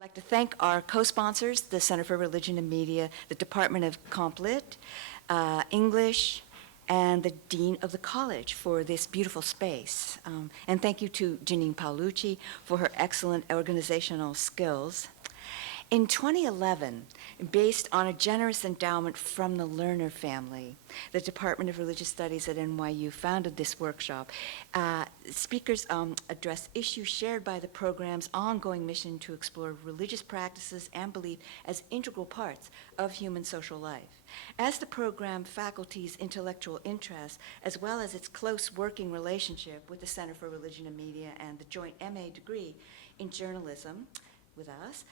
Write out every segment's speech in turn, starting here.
I'd like to thank our co-sponsors, the Center for Religion and Media, the Department of Comp Lit, English, and the Dean of the College for this beautiful space. And thank you to Janine Paolucci for her excellent organizational skills. In 2011, based on a generous endowment from the Lerner family, the Department of Religious Studies at NYU founded this workshop. Speakers address issues shared by the program's ongoing mission to explore religious practices and belief as integral parts of human social life. As the program faculty's intellectual interests, as well as its close working relationship with the Center for Religion and Media and the joint MA degree in journalism with us,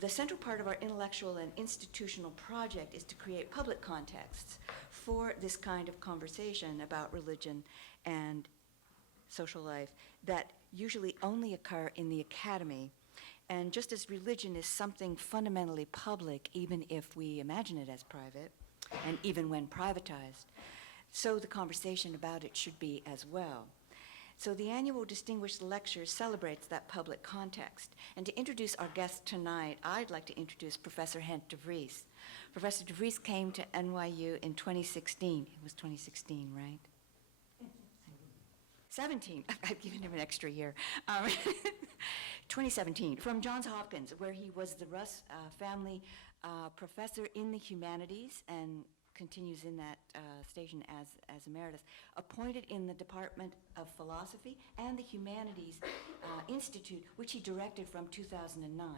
the central part of our intellectual and institutional project is to create public contexts for this kind of conversation about religion and social life that usually only occur in the academy. And just as religion is something fundamentally public, even if we imagine it as private, and even when privatized, so the conversation about it should be as well. So the annual Distinguished Lecture celebrates that public context. And to introduce our guest tonight, I'd like to introduce Professor Henk de Vries. Professor de Vries came to NYU in 2016. It was 2016, right? 17. I've given him an extra year. 2017, from Johns Hopkins, where he was the Russ Family Professor in the Humanities and continues in that station as emeritus, appointed in the Department of Philosophy and the Humanities Institute, which he directed from 2009.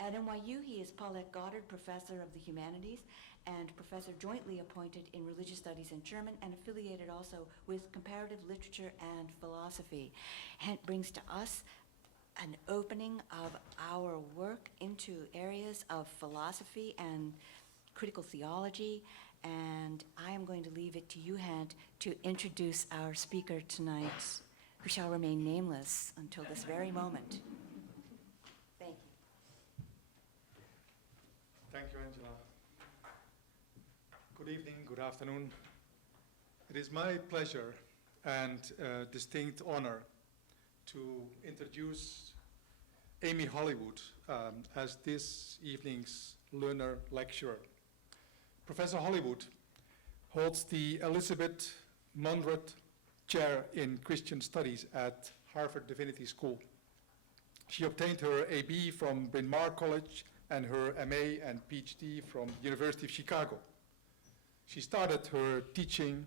At NYU, he is Paulette Goddard Professor of the Humanities and Professor jointly appointed in Religious Studies and German and affiliated also with Comparative Literature and Philosophy. Henk brings to us an opening of our work into areas of philosophy and critical theology. And I am going to leave it to you, Henk, to introduce our speaker tonight, who shall remain nameless until this very moment. Thank you. Thank you, Angela. Good evening, good afternoon. It is my pleasure and distinct honor to introduce Amy Hollywood as this evening's Lerner lecturer. Professor Hollywood holds the Elizabeth Monrad Chair in Christian Studies at Harvard Divinity School. She obtained her AB from Bryn Mawr College and her MA and PhD from the University of Chicago. She started her teaching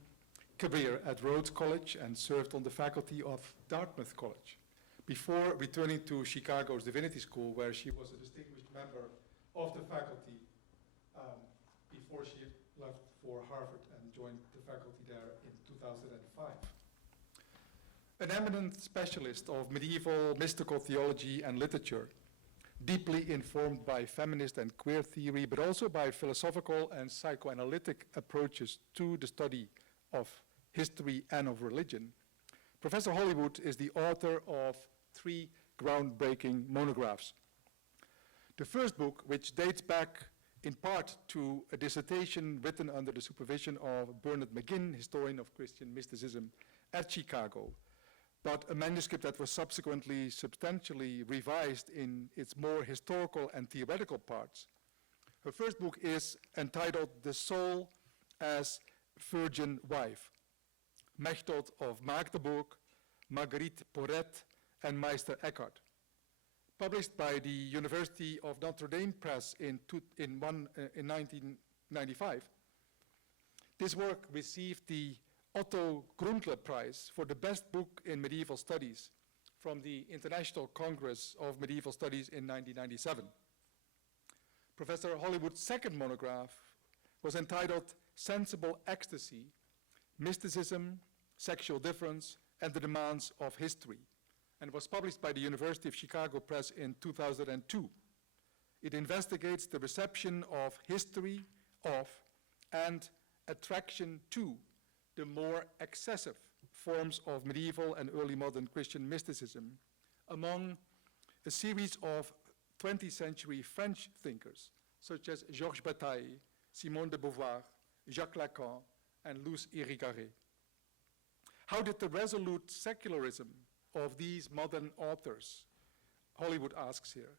career at Rhodes College and served on the faculty of Dartmouth College before returning to Chicago's Divinity School, where she was a distinguished member of the faculty before she left for Harvard and joined the faculty there in 2005. An eminent specialist of medieval mystical theology and literature, deeply informed by feminist and queer theory, but also by philosophical and psychoanalytic approaches to the study of history and of religion, Professor Hollywood is the author of 3 groundbreaking monographs. The first book, which dates back in part to a dissertation written under the supervision of Bernard McGinn, historian of Christian mysticism at Chicago, but a manuscript that was subsequently substantially revised in its more historical and theoretical parts. Her first book is entitled The Soul as Virgin Wife, Mechthild of Magdeburg, Marguerite Porret, and Meister Eckhart. Published by the University of Notre Dame Press in 1995, this work received the Otto Grundler Prize for the best book in medieval studies from the International Congress of Medieval Studies in 1997. Professor Hollywood's second monograph was entitled Sensible Ecstasy, Mysticism, Sexual Difference, and the Demands of History, and was published by the University of Chicago Press in 2002. It investigates the reception of history of and attraction to the more excessive forms of medieval and early modern Christian mysticism among a series of 20th century French thinkers, such as Georges Bataille, Simone de Beauvoir, Jacques Lacan, and Luce Irigaray. How did the resolute secularism of these modern authors, Hollywood asks here,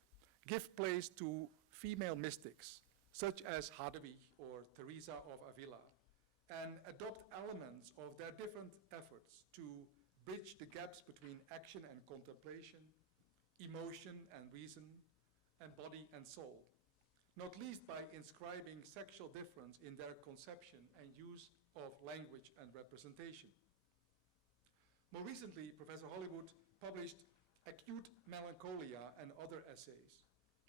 give place to female mystics, such as Hadwi or Teresa of Avila, and adopt elements of their different efforts to bridge the gaps between action and contemplation, emotion and reason, and body and soul, not least by inscribing sexual difference in their conception and use of language and representation. More recently, Professor Hollywood published Acute Melancholia and Other Essays,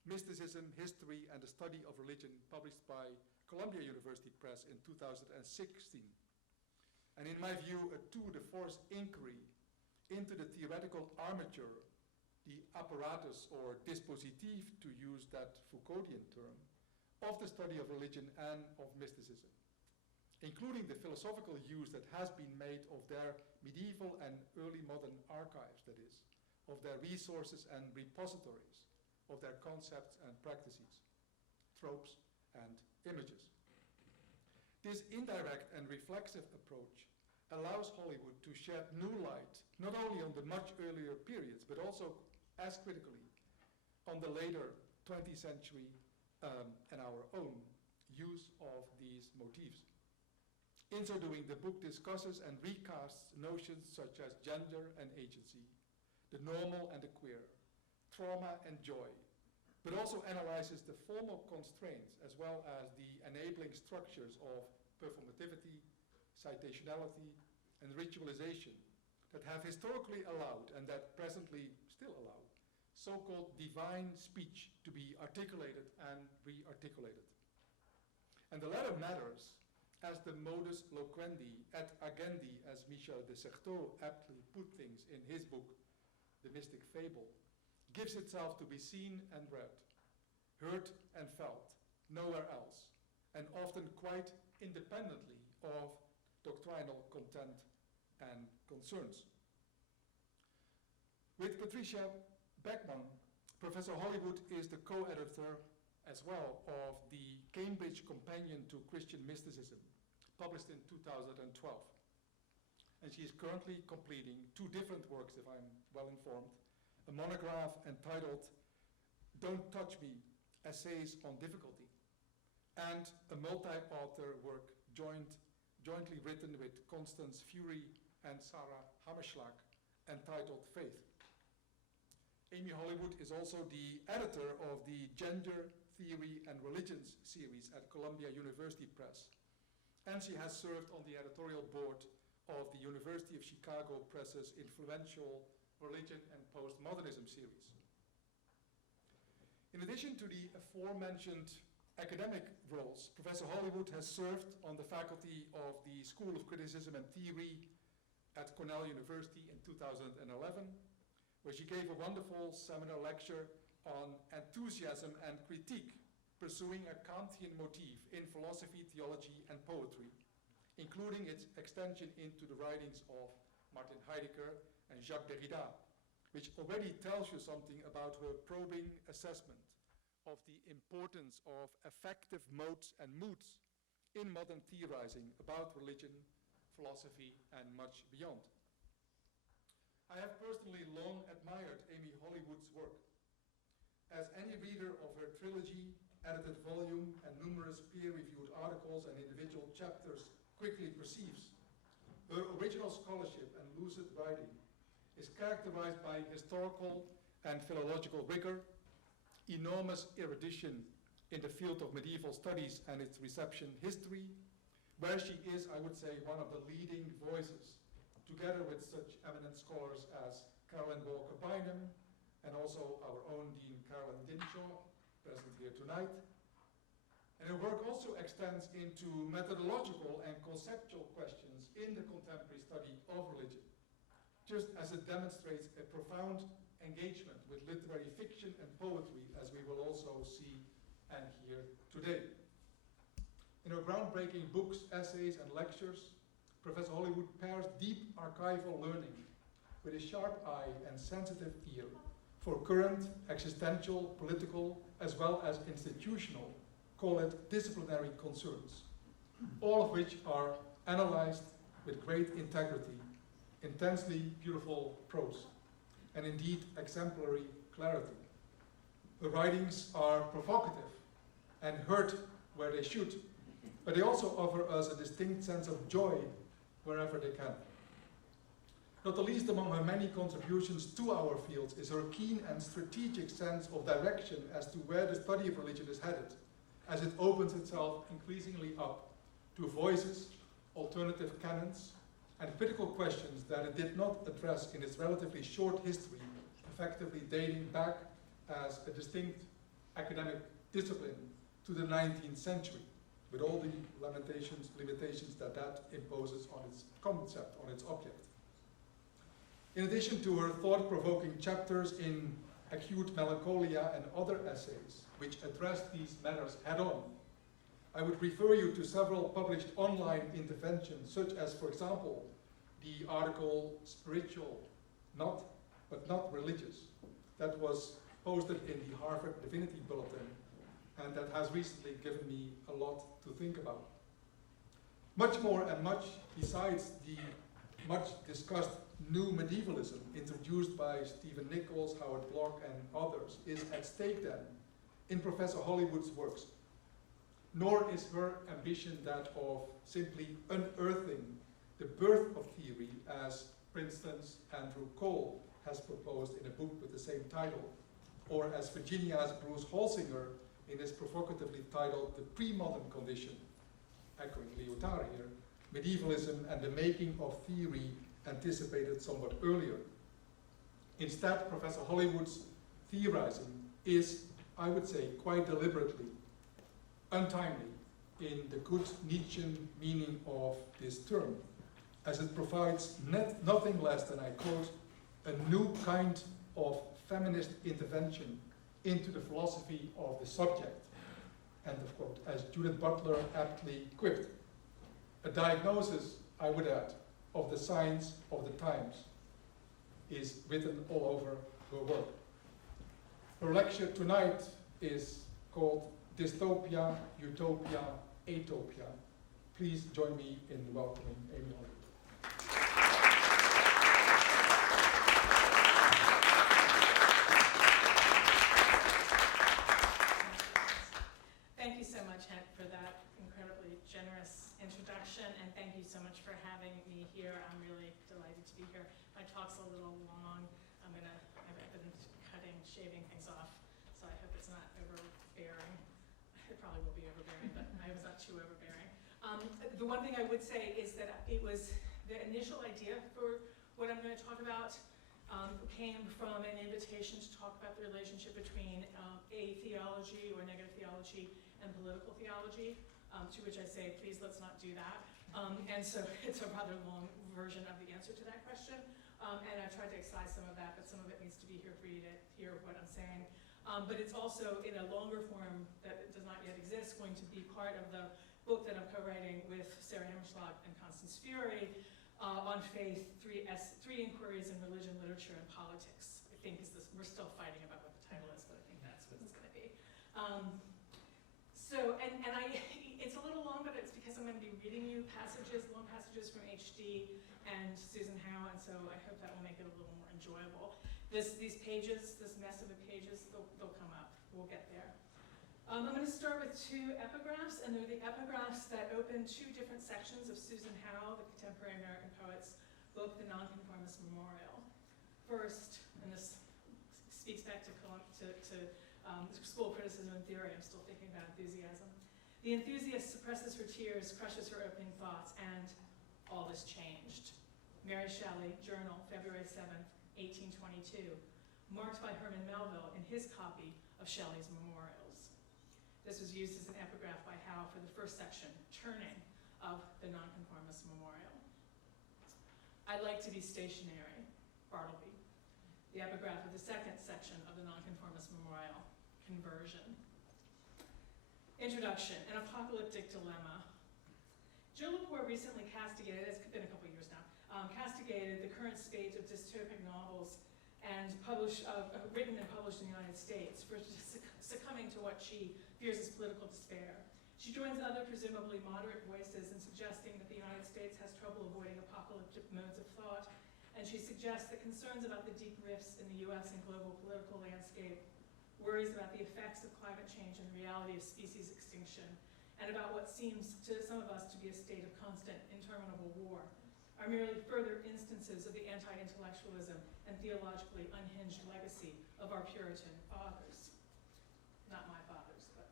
Mysticism, History, and the Study of Religion, published by Columbia University Press in 2016. And in my view, a tour de force inquiry into the theoretical armature, the apparatus or dispositif, to use that Foucauldian term, of the study of religion and of mysticism, including the philosophical use that has been made of their medieval and early modern archives, that is, of their resources and repositories, of their concepts and practices, tropes and images. This indirect and reflexive approach allows Hollywood to shed new light, not only on the much earlier periods, but also, as critically, on the later 20th century and our own use of these motifs. In so doing, the book discusses and recasts notions such as gender and agency, the normal and the queer, trauma and joy, but also analyzes the formal constraints as well as the enabling structures of performativity, citationality, and ritualization that have historically allowed, and that presently still allow, so-called divine speech to be articulated and re-articulated. And the latter matters as the modus loquendi et agendi, as Michel de Certeau aptly put things in his book, The Mystic Fable, gives itself to be seen and read, heard and felt, nowhere else, and often quite independently of doctrinal content and concerns. With Patricia Beckman, Professor Hollywood is the co-editor as well of the Cambridge Companion to Christian Mysticism, published in 2012. And she is currently completing two different works, if I'm well informed, a monograph entitled Don't Touch Me, Essays on Difficulty, and a multi-author work jointly written with Constance Fury and Sarah Hammerschlag, entitled Faith. Amy Hollywood is also the editor of the Gender, Theory, and Religions series at Columbia University Press, and she has served on the editorial board of the University of Chicago Press's influential Religion and Postmodernism series. In addition to the aforementioned academic roles, Professor Hollywood has served on the faculty of the School of Criticism and Theory at Cornell University in 2011, where she gave a wonderful seminar lecture on enthusiasm and critique, pursuing a Kantian motif in philosophy, theology, and poetry, including its extension into the writings of Martin Heidegger and Jacques Derrida, which already tells you something about her probing assessment of the importance of effective modes and moods in modern theorizing about religion, philosophy, and much beyond. I have personally long admired Amy Hollywood's work. As any reader of her trilogy, edited volume, and numerous peer-reviewed articles and individual chapters quickly perceives, her original scholarship and lucid writing is characterized by historical and philological rigor, enormous erudition in the field of medieval studies and its reception history, where she is, I would say, one of the leading voices, together with such eminent scholars as Carolyn Walker Bynum, and also our own Dean Carolyn Dinshaw, present here tonight. And her work also extends into methodological and conceptual questions in the contemporary study of religion, just as it demonstrates a profound engagement with literary fiction and poetry, as we will also see and hear today. In her groundbreaking books, essays, and lectures, Professor Hollywood pairs deep archival learning with a sharp eye and sensitive ear for current, existential, political, as well as institutional, call it disciplinary concerns, all of which are analyzed with great integrity, intensely beautiful prose, and indeed exemplary clarity. Her writings are provocative and hurt where they should, but they also offer us a distinct sense of joy wherever they can. Not the least among her many contributions to our fields is her keen and strategic sense of direction as to where the study of religion is headed, as it opens itself increasingly up to voices, alternative canons, and critical questions that it did not address in its relatively short history, effectively dating back as a distinct academic discipline to the 19th century, with all the limitations that that imposes on its concept, on its object. In addition to her thought-provoking chapters in Acute Melancholia and other essays which address these matters head-on, I would refer you to several published online interventions, such as, for example, the article Spiritual, but not Religious, that was posted in the Harvard Divinity Bulletin, and that has recently given me a lot to think about. Much more and much besides the much discussed new medievalism introduced by Stephen Nichols, Howard Block, and others is at stake then in Professor Hollywood's works. Nor is her ambition that of simply unearthing the birth of theory, as, for instance, Andrew Cole has proposed in a book with the same title, or as Virginia's Bruce Holsinger in his provocatively titled The Pre-Modern Condition, echoing Lyotard here, Medievalism and the Making of Theory anticipated somewhat earlier. Instead, Professor Hollywood's theorizing is, I would say, quite deliberately untimely in the good Nietzschean meaning of this term, as it provides nothing less than, I quote, a new kind of feminist intervention into the philosophy of the subject, end of quote, as Judith Butler aptly quipped. A diagnosis, I would add, of the signs of the times is written all over her work. Her lecture tonight is called Dystopia, Utopia, Atopia. Please join me in welcoming Amy Hollywood. Thank you so much, Hank, for that incredibly generous introduction, and thank you so much for having me here. I'm really delighted to be here. My talk's a little long. I've been shaving things off, so I hope it's not overbearing. It probably will be overbearing, but I was not too overbearing. The one thing I would say is that it was the initial idea for what I'm going to talk about came from an invitation to talk about the relationship between atheology or negative theology and political theology, to which I say, please let's not do that. And so it's a rather long version of the answer to that question. And I've tried to excise some of that, but some of it needs to be here for you to hear what I'm saying. But it's also in a longer form that does not yet exist, going to be part of the book that I'm co-writing with Sarah Hammerschlag and Constance Fury on faith, three inquiries in religion, literature, and politics. I think is this, we're still fighting about what the title is, but I think that's what it's going to be. It's a little long, but it's because I'm going to be reading you long passages from HD and Susan Howe, and so I hope that will make it a little more enjoyable. These pages, this mess of the pages, they'll come up. We'll get there. I'm going to start with two epigraphs, and they're the epigraphs that open two different sections of Susan Howe, the contemporary American poet's book, The Nonconformist Memorial. First, and this speaks back to school criticism and theory, I'm still thinking about enthusiasm. The enthusiast suppresses her tears, crushes her opening thoughts, and all is changed. Mary Shelley, Journal, February 7th, 1822, marked by Herman Melville in his copy of Shelley's Memorials. This was used as an epigraph by Howe for the first section, Turning, of the Nonconformist Memorial. I like to be stationary, Bartleby. The epigraph of the second section of the Nonconformist Memorial, Conversion. Introduction, an apocalyptic dilemma. Jill Lepore recently castigated, it's been a couple years now, castigated the current spate of dystopic novels and written and published in the United States for succumbing to what she fears is political despair. She joins other presumably moderate voices in suggesting that the United States has trouble avoiding apocalyptic modes of thought, and she suggests that concerns about the deep rifts in the US and global political landscape worries about the effects of climate change and the reality of species extinction, and about what seems to some of us to be a state of constant, interminable war, are merely further instances of the anti-intellectualism and theologically unhinged legacy of our Puritan fathers. Not my fathers, but.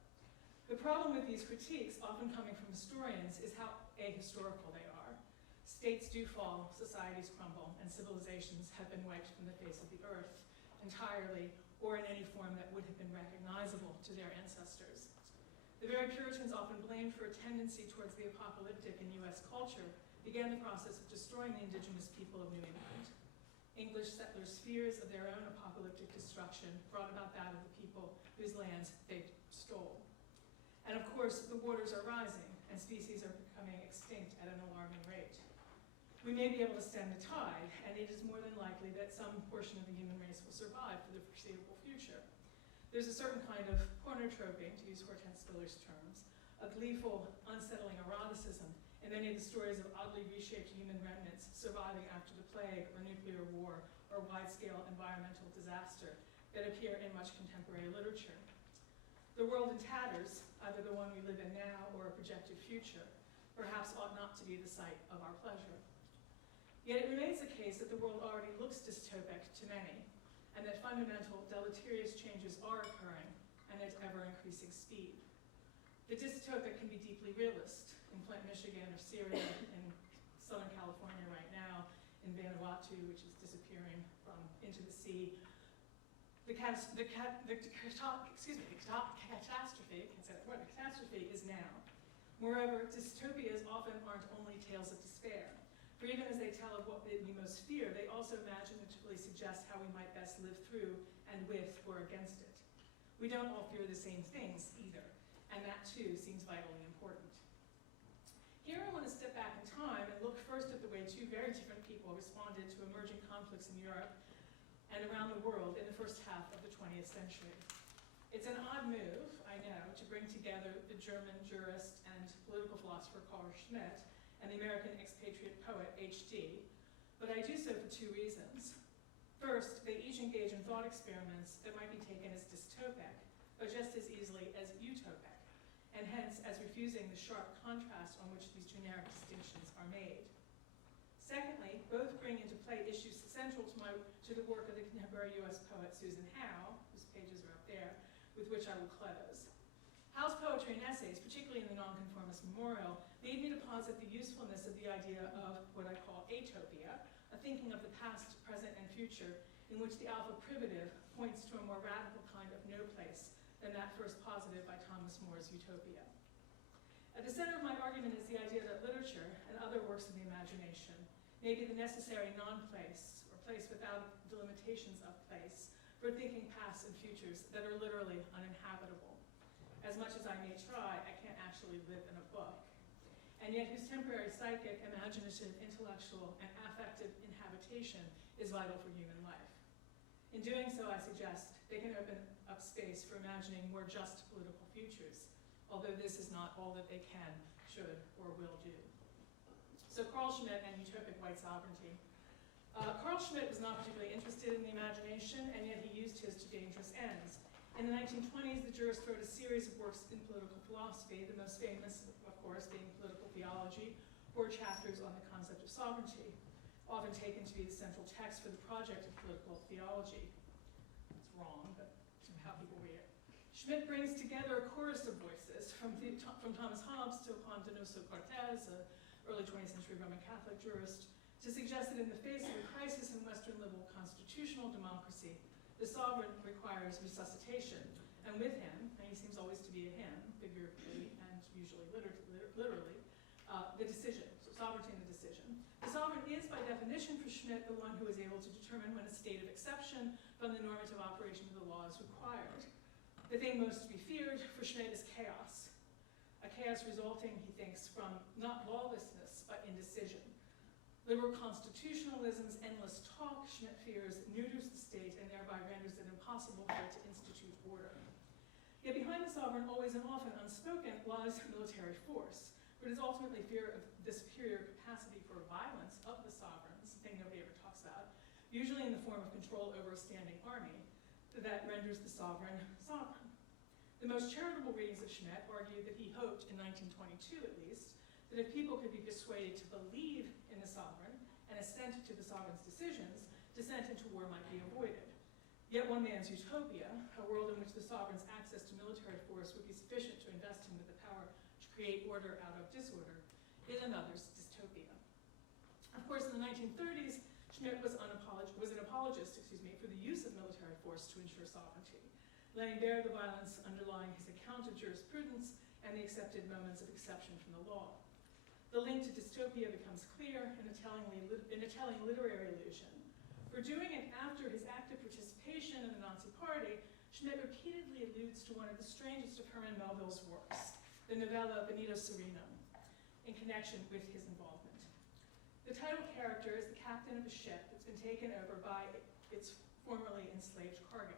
The problem with these critiques, often coming from historians, is how ahistorical they are. States do fall, societies crumble, and civilizations have been wiped from the face of the earth entirely, or in any form that would have been recognizable to their ancestors. The very Puritans often blamed for a tendency towards the apocalyptic in US culture began the process of destroying the indigenous people of New England. English settlers' fears of their own apocalyptic destruction brought about that of the people whose lands they stole. And of course, the waters are rising, and species are becoming extinct at an alarming rate. We may be able to stem the tide, and it is more than likely that some portion of the human race will survive for the foreseeable future. There's a certain kind of pornotroping, to use Hortense Spiller's terms, a gleeful, unsettling eroticism in many of the stories of oddly reshaped human remnants surviving after the plague or nuclear war or wide-scale environmental disaster that appear in much contemporary literature. The world in tatters, either the one we live in now or a projected future, perhaps ought not to be the site of our pleasure. Yet it remains the case that the world already looks dystopic to many, and that fundamental deleterious changes are occurring and at ever-increasing speed. The dystopic can be deeply realist, in Flint, Michigan, or Syria, in Southern California right now, in Vanuatu, which is disappearing into the sea. The catastrophe, the catastrophe is now. Moreover, dystopias often aren't only tales of despair. For even as they tell of what we most fear, they also imaginatively suggest how we might best live through and with or against it. We don't all fear the same things either, and that too seems vitally important. Here I want to step back in time and look first at the way two very different people responded to emerging conflicts in Europe and around the world in the first half of the 20th century. It's an odd move, I know, to bring together the German jurist and political philosopher Carl Schmitt and the American expatriate poet H.D., but I do so for two reasons. First, they each engage in thought experiments that might be taken as dystopic, but just as easily as utopic, and hence as refusing the sharp contrast on which these generic distinctions are made. Secondly, both bring into play issues central to the work of the contemporary US poet Susan Howe, whose pages are up there, with which I will close. Howe's poetry and essays, particularly in the Nonconformist Memorial, lead me to posit the usefulness of the idea of what I call Atopia, a thinking of the past, present, and future, in which the alpha privative points to a more radical kind of no place than that first posited by Thomas More's Utopia. At the center of my argument is the idea that literature and other works of the imagination may be the necessary non-place, or place without the limitations of place, for thinking pasts and futures that are literally uninhabitable. As much as I may try, I can't actually live in a book, and yet whose temporary psychic, imaginative, intellectual, and affective inhabitation is vital for human life. In doing so, I suggest they can open up space for imagining more just political futures, although this is not all that they can, should, or will do. So Carl Schmitt and utopic white sovereignty. Carl Schmitt was not particularly interested in the imagination, and yet he used his to dangerous ends. In the 1920s, the jurist wrote a series of works in political philosophy, the most famous, of course, being Political Theology, 4 chapters on the concept of sovereignty, often taken to be the central text for the project of political theology. It's wrong, but it's how people read it. Schmitt brings together a chorus of voices, from Thomas Hobbes to Juan Donoso Cortés, an early 20th century Roman Catholic jurist, to suggest that in the face of a crisis in Western liberal constitutional democracy, the sovereign requires resuscitation, and with him, and he seems always to be a him, figuratively and usually literally, the decision, so sovereignty in the decision. The sovereign is, by definition for Schmitt, the one who is able to determine when a state of exception from the normative operation of the law is required. The thing most to be feared for Schmitt is chaos. A chaos resulting, he thinks, from not lawlessness, but indecision. Liberal constitutionalism's endless talk, Schmitt fears, neuters the state and thereby renders it impossible for it to institute order. Yet behind the sovereign, always and often unspoken, lies military force. For it is ultimately fear of the superior capacity for violence of the sovereigns, a thing nobody ever talks about, usually in the form of control over a standing army, that renders the sovereign sovereign. The most charitable readings of Schmitt argued that he hoped, in 1922 at least, that if people could be persuaded to believe in the sovereign and assent to the sovereign's decisions, descent into war might be avoided. Yet one man's utopia, a world in which the sovereign's access to military force would be sufficient to invest him with the power to create order out of disorder, is another's dystopia. Of course, in the 1930s, Schmitt was an apologist for the use of military force to ensure sovereignty, laying bare the violence underlying his account of jurisprudence and the accepted moments of exception from the law. The link to dystopia becomes clear in a telling literary allusion. For doing it after his active participation in the Nazi Party, Schmitt repeatedly alludes to one of the strangest of Herman Melville's works, the novella Benito Cereno, in connection with his involvement. The title character is the captain of a ship that's been taken over by its formerly enslaved cargo.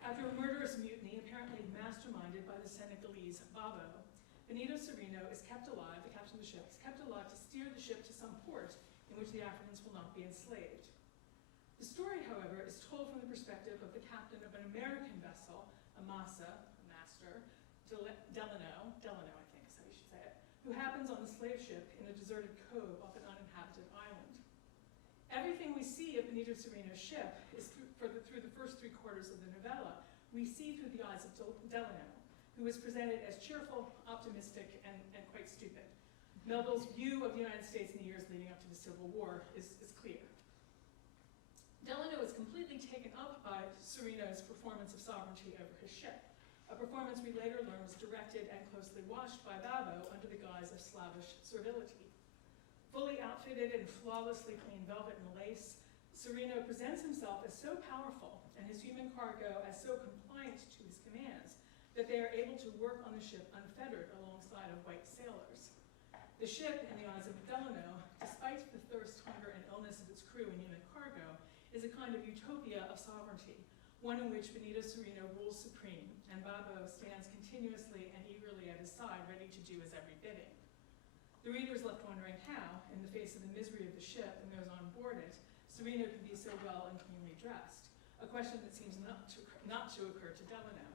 After a murderous mutiny, apparently masterminded by the Senegalese Babo, Benito Cereno is kept alive, the captain of the ship is kept alive to steer the ship to some port in which the Africans will not be enslaved. The story, however, is told from the perspective of the captain of an American vessel, a master, Delano, I think is how you should say it, who happens on the slave ship in a deserted cove off an uninhabited island. Everything we see of Benito Cereno's ship is through the first 3 quarters of the novella, we see through the eyes of Delano, who is presented as cheerful, optimistic, and quite stupid. Melville's view of the United States in the years leading up to the Civil War is clear. Delano is completely taken up by Cereno's performance of sovereignty over his ship, a performance we later learn was directed and closely watched by Babo under the guise of slavish servility. Fully outfitted in flawlessly clean velvet and lace, Cereno presents himself as so powerful and his human cargo as so compliant to his commands that they are able to work on the ship unfettered alongside of white sailors. The ship, in the eyes of Delano, despite the thirst, hunger, and illness of its crew and human cargo, is a kind of utopia of sovereignty, one in which Benito Cereno rules supreme, and Babo stands continuously and eagerly at his side, ready to do his every bidding. The reader is left wondering how, in the face of the misery of the ship and those on board it, Cereno could be so well and cleanly dressed, a question that seems not to occur to Delano,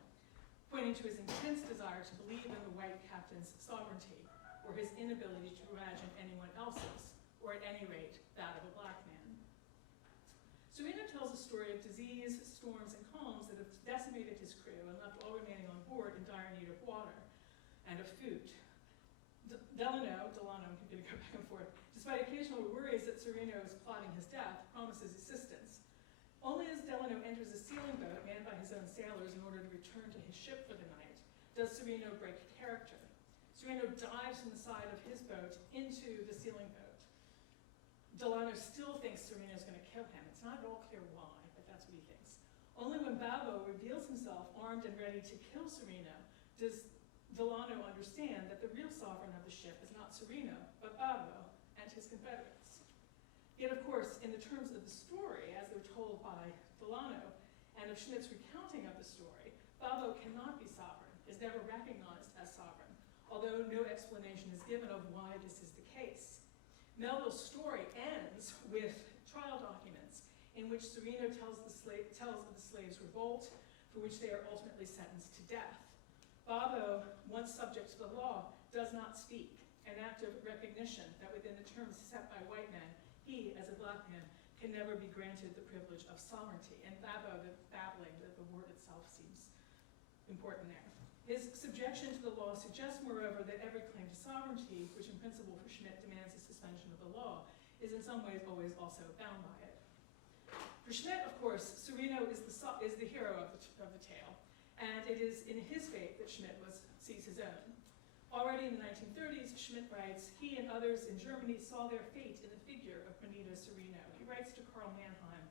pointing to his intense desire to believe in the white captain's sovereignty, or his inability to imagine anyone else's, or at any rate, that of a black man. Cereno tells a story of disease, storms, and calms that have decimated his crew and left all remaining on board in dire need of water and of food. Delano, I'm going to go back and forth, despite occasional worries that Cereno is plotting his death, promises assistance. Only as Delano enters a sealing boat manned by his own sailors in order to return to his ship for the night does Cereno break character. Cereno dives from the side of his boat into the sealing boat. Delano still thinks Cereno is going to kill him. It's not at all clear why, but that's what he thinks. Only when Babo reveals himself armed and ready to kill Cereno does Delano understand that the real sovereign of the ship is not Cereno, but Babo and his confederates. Yet, of course, in the terms of the story, as they're told by Delano, and of Schmidt's recounting of the story, Babo cannot be sovereign, is never recognized as sovereign, although no explanation is given of why this is the case. Melville's story ends with trial documents in which Cereno tells of the slaves' revolt, for which they are ultimately sentenced to death. Babo, once subject to the law, does not speak, an act of recognition that within the terms set by white men, he, as a black man, can never be granted the privilege of sovereignty. And Babo, the babbling, the word itself seems important there. His subjection to the law suggests, moreover, that every claim to sovereignty, which in principle for Schmitt demands the suspension of the law, is in some ways always also bound by it. For Schmitt, of course, Cereno is the hero of the tale, and it is in his fate that Schmitt sees his own. Already in the 1930s, Schmitt writes, he and others in Germany saw their fate in the figure of Benito Cereno. He writes to Karl Mannheim,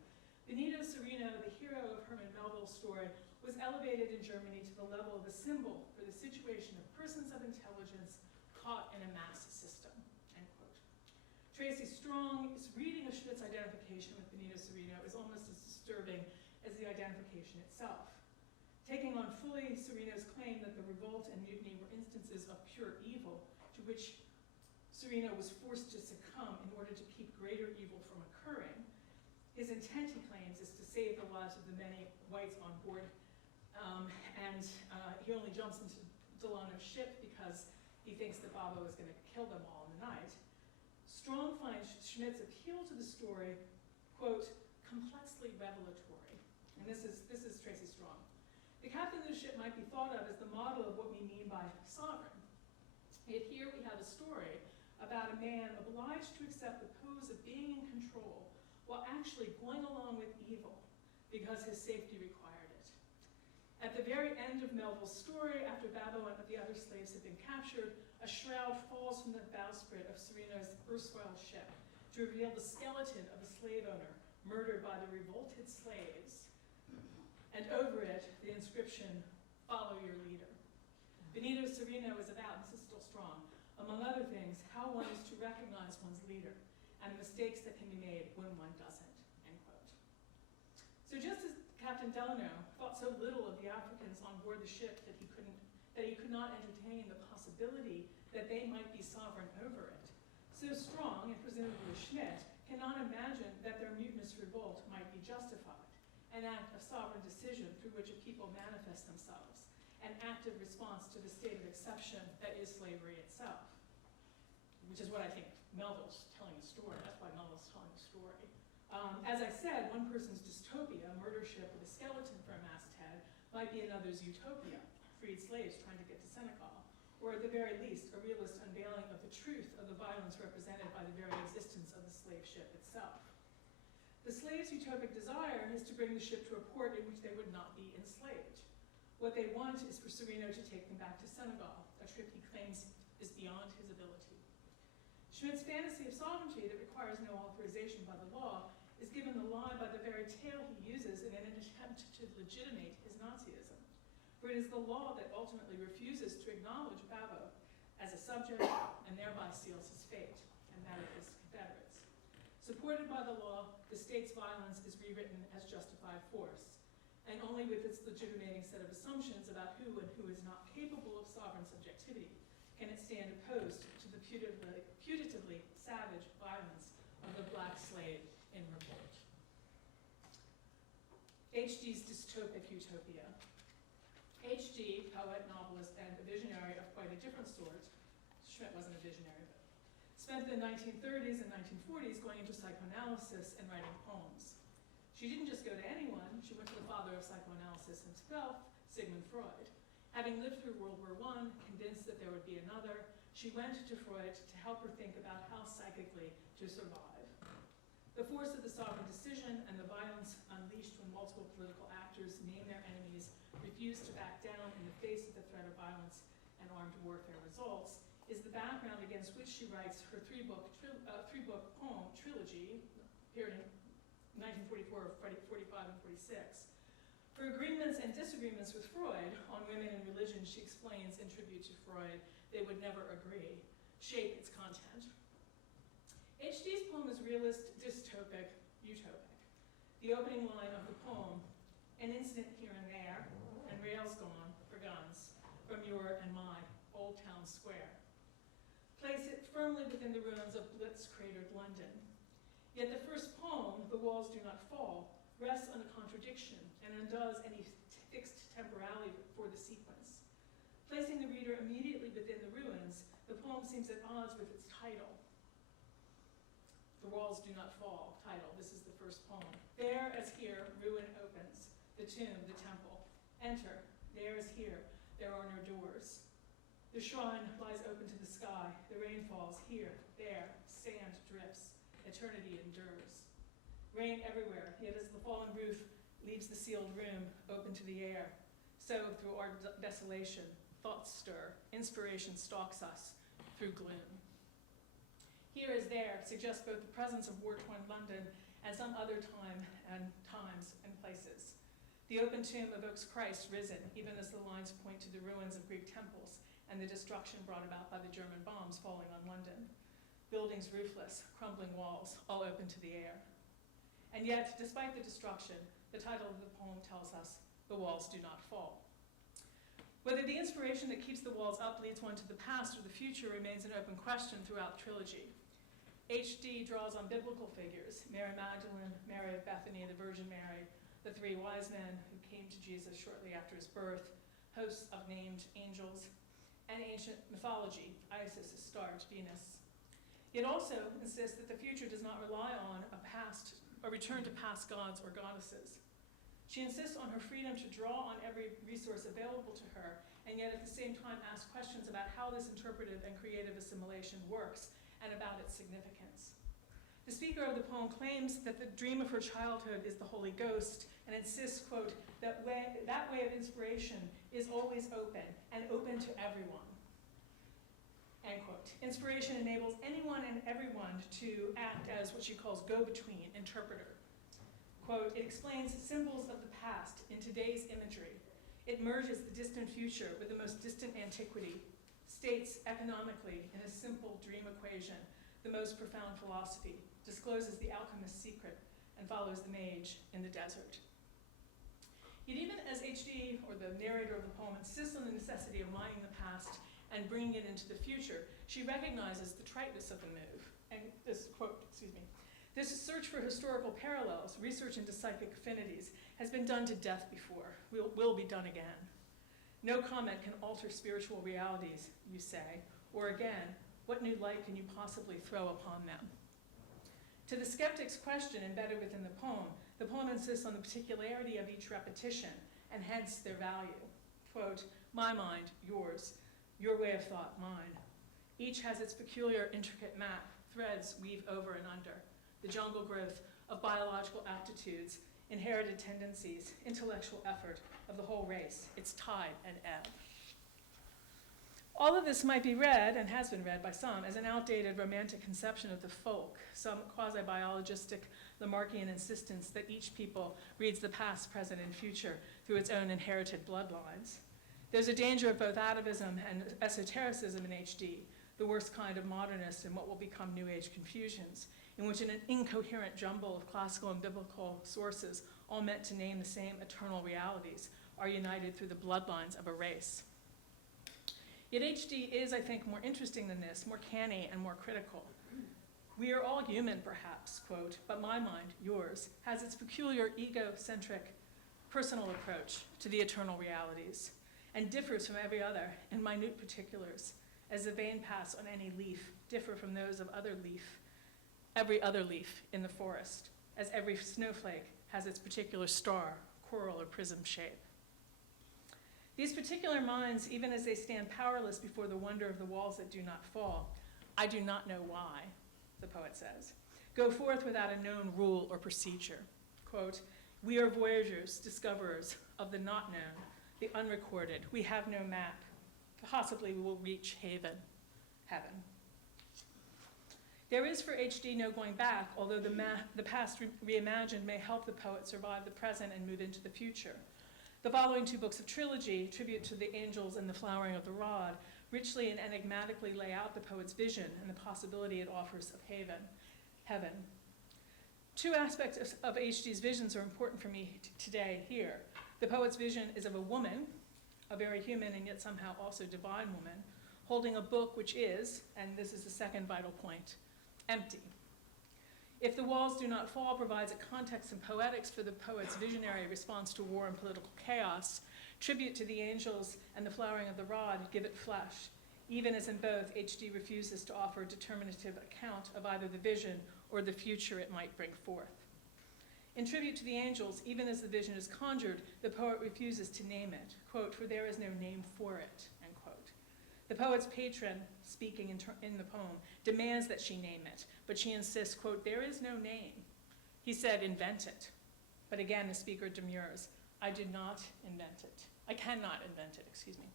Benito Cereno, the hero of Herman Melville's story, was elevated in Germany to the level of a symbol for the situation of persons of intelligence caught in a mass system, end quote. Tracy Strong's reading of Schmidt's identification with Benito Cereno is almost as disturbing as the identification itself. Taking on fully Cereno's claim that the revolt and mutiny were instances of pure evil to which Cereno was forced to succumb in order to keep greater evil from occurring, his intent, he claims, is to save the lives of the many whites on board, and he only jumps into Delano's ship because he thinks that Babo is going to kill them all in the night. Strong finds Schmidt's appeal to the story, quote, complexly revelatory. And this is Tracy Strong. The captain of the ship might be thought of as the model of what we mean by sovereign. Yet here we have a story about a man obliged to accept the pose of being in control while actually going along with evil because his safety required it. At the very end of Melville's story, after Babo and the other slaves have been captured, a shroud falls from the bowsprit of Sereno's erstwhile ship to reveal the skeleton of a slave owner murdered by the revolted slaves, and over it, the inscription, "Follow your leader." Benito Sereno is about, this is still Strong, among other things, how one is to recognize one's leader and the mistakes that can be made when one doesn't, end quote. So just as Captain Delano thought so little of the Africans on board the ship that he could not entertain the possibility that they might be sovereign over it, so Strong, and presumably Schmidt, cannot imagine that their mutinous revolt might be justified, an act of sovereign decision through which a people manifest themselves, an active response to the state of exception that is slavery itself, which is what I think Melville's telling the story. That's why Melville's telling the story. As I said, one person's dystopia, a murder ship with a skeleton for a masthead, might be another's utopia, freed slaves trying to get to Senegal, or at the very least, a realist unveiling of the truth of the violence represented by the very existence of the slave ship itself. The slaves' utopic desire is to bring the ship to a port in which they would not be enslaved. What they want is for Sereno to take them back to Senegal, a trip he claims is beyond his ability. Schmidt's fantasy of sovereignty that requires no authorization by the law is given the lie by the very tale he uses in an attempt to legitimate his Nazism. For it is the law that ultimately refuses to acknowledge Babo as a subject and thereby seals his fate and that of his Confederates. Supported by the law, the state's violence is rewritten as justified force, and only with its legitimating set of assumptions about who and who is not capable of sovereign subjectivity can it stand opposed to the putatively savage violence of the black slave in revolt. H.G.'s dystopic utopia. H.G., poet, novelist, and a visionary of quite a different sort, Schmidt wasn't a visionary, but spent the 1930s and 1940s going into psychoanalysis and writing poems. She didn't just go to anyone, she went to the father of psychoanalysis himself, Sigmund Freud. Having lived through World War I, convinced that there would be another, she went to Freud to help her think about how psychically to survive. The force of the sovereign decision and the violence unleashed when multiple political actors name their enemies, refuse to back down in the face of the threat of violence and armed warfare results, is the background against which she writes her three-book poem trilogy, appeared in 1944, 45, and 46. Her agreements and disagreements with Freud on women and religion, she explains in tribute to Freud, they would never agree, shape its content. H.G.'s poem is realist, dystopic, utopic. The opening line of the poem, an incident here and there, and rails gone for guns, from your and my Old Town Square. Place it firmly within the ruins of blitz-cratered London. Yet the first poem, The Walls Do Not Fall, rests on a contradiction and undoes any fixed temporality for the sequence. Placing the reader immediately within the ruins, the poem seems at odds with its title. The Walls Do Not Fall, title, this is the first poem. There as here, ruin opens, the tomb, the temple. Enter, there as here, there are no doors. The shrine lies open to the sky, the rain falls here, there, sand drips, eternity endures. Rain everywhere, yet as the fallen roof leaves the sealed room open to the air, so through our desolation, thoughts stir, inspiration stalks us through gloom. Here as there suggests both the presence of war-torn London and some other time and times and places. The open tomb evokes Christ risen, even as the lines point to the ruins of Greek temples and the destruction brought about by the German bombs falling on London. Buildings roofless, crumbling walls, all open to the air. And yet, despite the destruction, the title of the poem tells us, the walls do not fall. Whether the inspiration that keeps the walls up leads one to the past or the future remains an open question throughout the trilogy. HD draws on biblical figures, Mary Magdalene, Mary of Bethany, the Virgin Mary, the three wise men who came to Jesus shortly after his birth, hosts of named angels, and ancient mythology, Isis, Astarte, Venus. It also insists that the future does not rely on a return to past gods or goddesses. She insists on her freedom to draw on every resource available to her, and yet at the same time ask questions about how this interpretive and creative assimilation works and about its significance. The speaker of the poem claims that the dream of her childhood is the Holy Ghost and insists, quote, that way of inspiration is always open and open to everyone, end quote. Inspiration enables anyone and everyone to act as what she calls go-between, interpreter. Quote, it explains symbols of the past in today's imagery. It merges the distant future with the most distant antiquity, states economically in a simple dream equation the most profound philosophy, discloses the alchemist's secret, and follows the mage in the desert. Yet even as HD, or the narrator of the poem, insists on the necessity of mining the past and bringing it into the future, she recognizes the triteness of the move. And this quote, this search for historical parallels, research into psychic affinities, has been done to death before, will be done again. No comment can alter spiritual realities, you say, or again, what new light can you possibly throw upon them? To the skeptic's question embedded within the poem insists on the particularity of each repetition, and hence their value. Quote, my mind, yours, your way of thought, mine. Each has its peculiar intricate map, threads weave over and under, the jungle growth of biological aptitudes, inherited tendencies, intellectual effort of the whole race, its tide and ebb. All of this might be read, and has been read by some, as an outdated romantic conception of the folk, some quasi-biologistic Lamarckian insistence that each people reads the past, present, and future through its own inherited bloodlines. There's a danger of both atavism and esotericism in HD, the worst kind of modernist and what will become New Age confusions, in which an incoherent jumble of classical and biblical sources, all meant to name the same eternal realities, are united through the bloodlines of a race. Yet HD is, I think, more interesting than this, more canny and more critical. We are all human, perhaps, quote, but my mind, yours, has its peculiar egocentric personal approach to the eternal realities, and differs from every other in minute particulars, as the vein paths on any leaf differ from those of every other leaf in the forest, as every snowflake has its particular star, coral, or prism shape. These particular minds, even as they stand powerless before the wonder of the walls that do not fall, I do not know why, the poet says, go forth without a known rule or procedure. Quote, we are voyagers, discoverers of the not known, the unrecorded. We have no map. Possibly we will reach heaven. There is for HD no going back, although the past reimagined may help the poet survive the present and move into the future. The following two books of trilogy, Tribute to the Angels and The Flowering of the Rod, richly and enigmatically lay out the poet's vision and the possibility it offers of heaven. Two aspects of HD's visions are important for me today here. The poet's vision is of a woman, a very human and yet somehow also divine woman, holding a book which is, and this is the second vital point, empty. If the Walls Do Not Fall provides a context and poetics for the poet's visionary response to war and political chaos, Tribute to the Angels and The Flowering of the Rod give it flesh, even as in both, HD refuses to offer a determinative account of either the vision or the future it might bring forth. In Tribute to the Angels, even as the vision is conjured, the poet refuses to name it, quote, for there is no name for it, end quote. The poet's patron, speaking in the poem, demands that she name it, but she insists, quote, there is no name. He said, invent it. But again, the speaker demurs, I did not invent it. I cannot invent it, excuse me.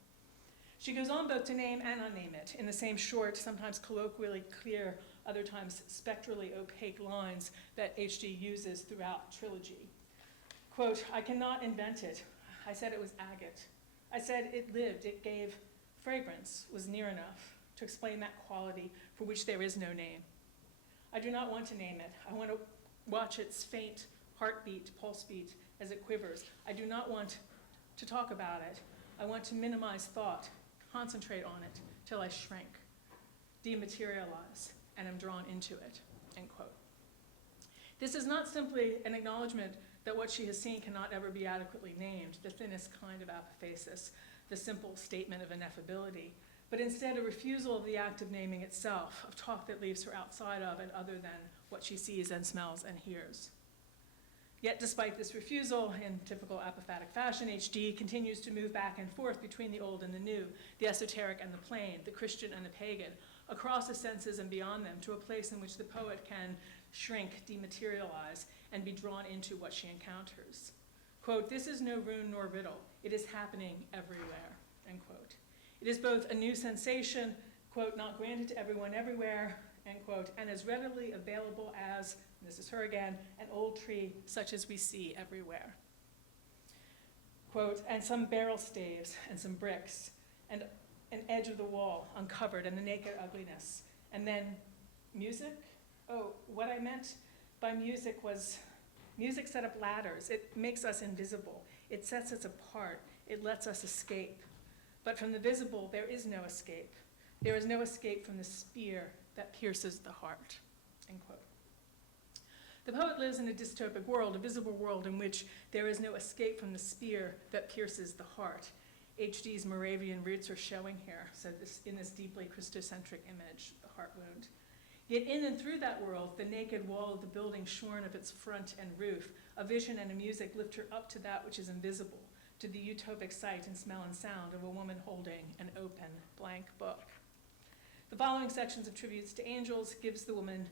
She goes on both to name and unname it in the same short, sometimes colloquially clear, other times spectrally opaque lines that HD uses throughout trilogy. Quote, I cannot invent it. I said it was agate. I said it lived, it gave fragrance, was near enough to explain that quality for which there is no name. I do not want to name it. I want to watch its faint heartbeat, pulse beat as it quivers. I do not want to talk about it. I want to minimize thought, concentrate on it till I shrink, dematerialize, and am drawn into it, end quote. This is not simply an acknowledgement that what she has seen cannot ever be adequately named, the thinnest kind of apophasis, the simple statement of ineffability, but instead a refusal of the act of naming itself, of talk that leaves her outside of and other than what she sees and smells and hears. Yet despite this refusal, in typical apophatic fashion, H.D. continues to move back and forth between the old and the new, the esoteric and the plain, the Christian and the pagan, across the senses and beyond them, to a place in which the poet can shrink, dematerialize, and be drawn into what she encounters. Quote, "This is no rune nor riddle. It is happening everywhere," end quote. It is both a new sensation, quote, "not granted to everyone everywhere," end quote, and as readily available as, and this is her again, "an old tree such as we see everywhere." Quote, "and some barrel staves and some bricks and an edge of the wall uncovered and the naked ugliness. And then music? Oh, what I meant by music was music set up ladders. It makes us invisible. It sets us apart. It lets us escape. But from the visible, there is no escape. There is no escape from the spear that pierces the heart," end quote. The poet lives in a dystopic world, a visible world in which there is no escape from the spear that pierces the heart. H.D.'s Moravian roots are showing here, so in this deeply Christocentric image, the heart wound. Yet in and through that world, the naked wall of the building shorn of its front and roof, a vision and a music lift her up to that which is invisible, to the utopic sight and smell and sound of a woman holding an open, blank book. The following sections of tributes to angels gives the woman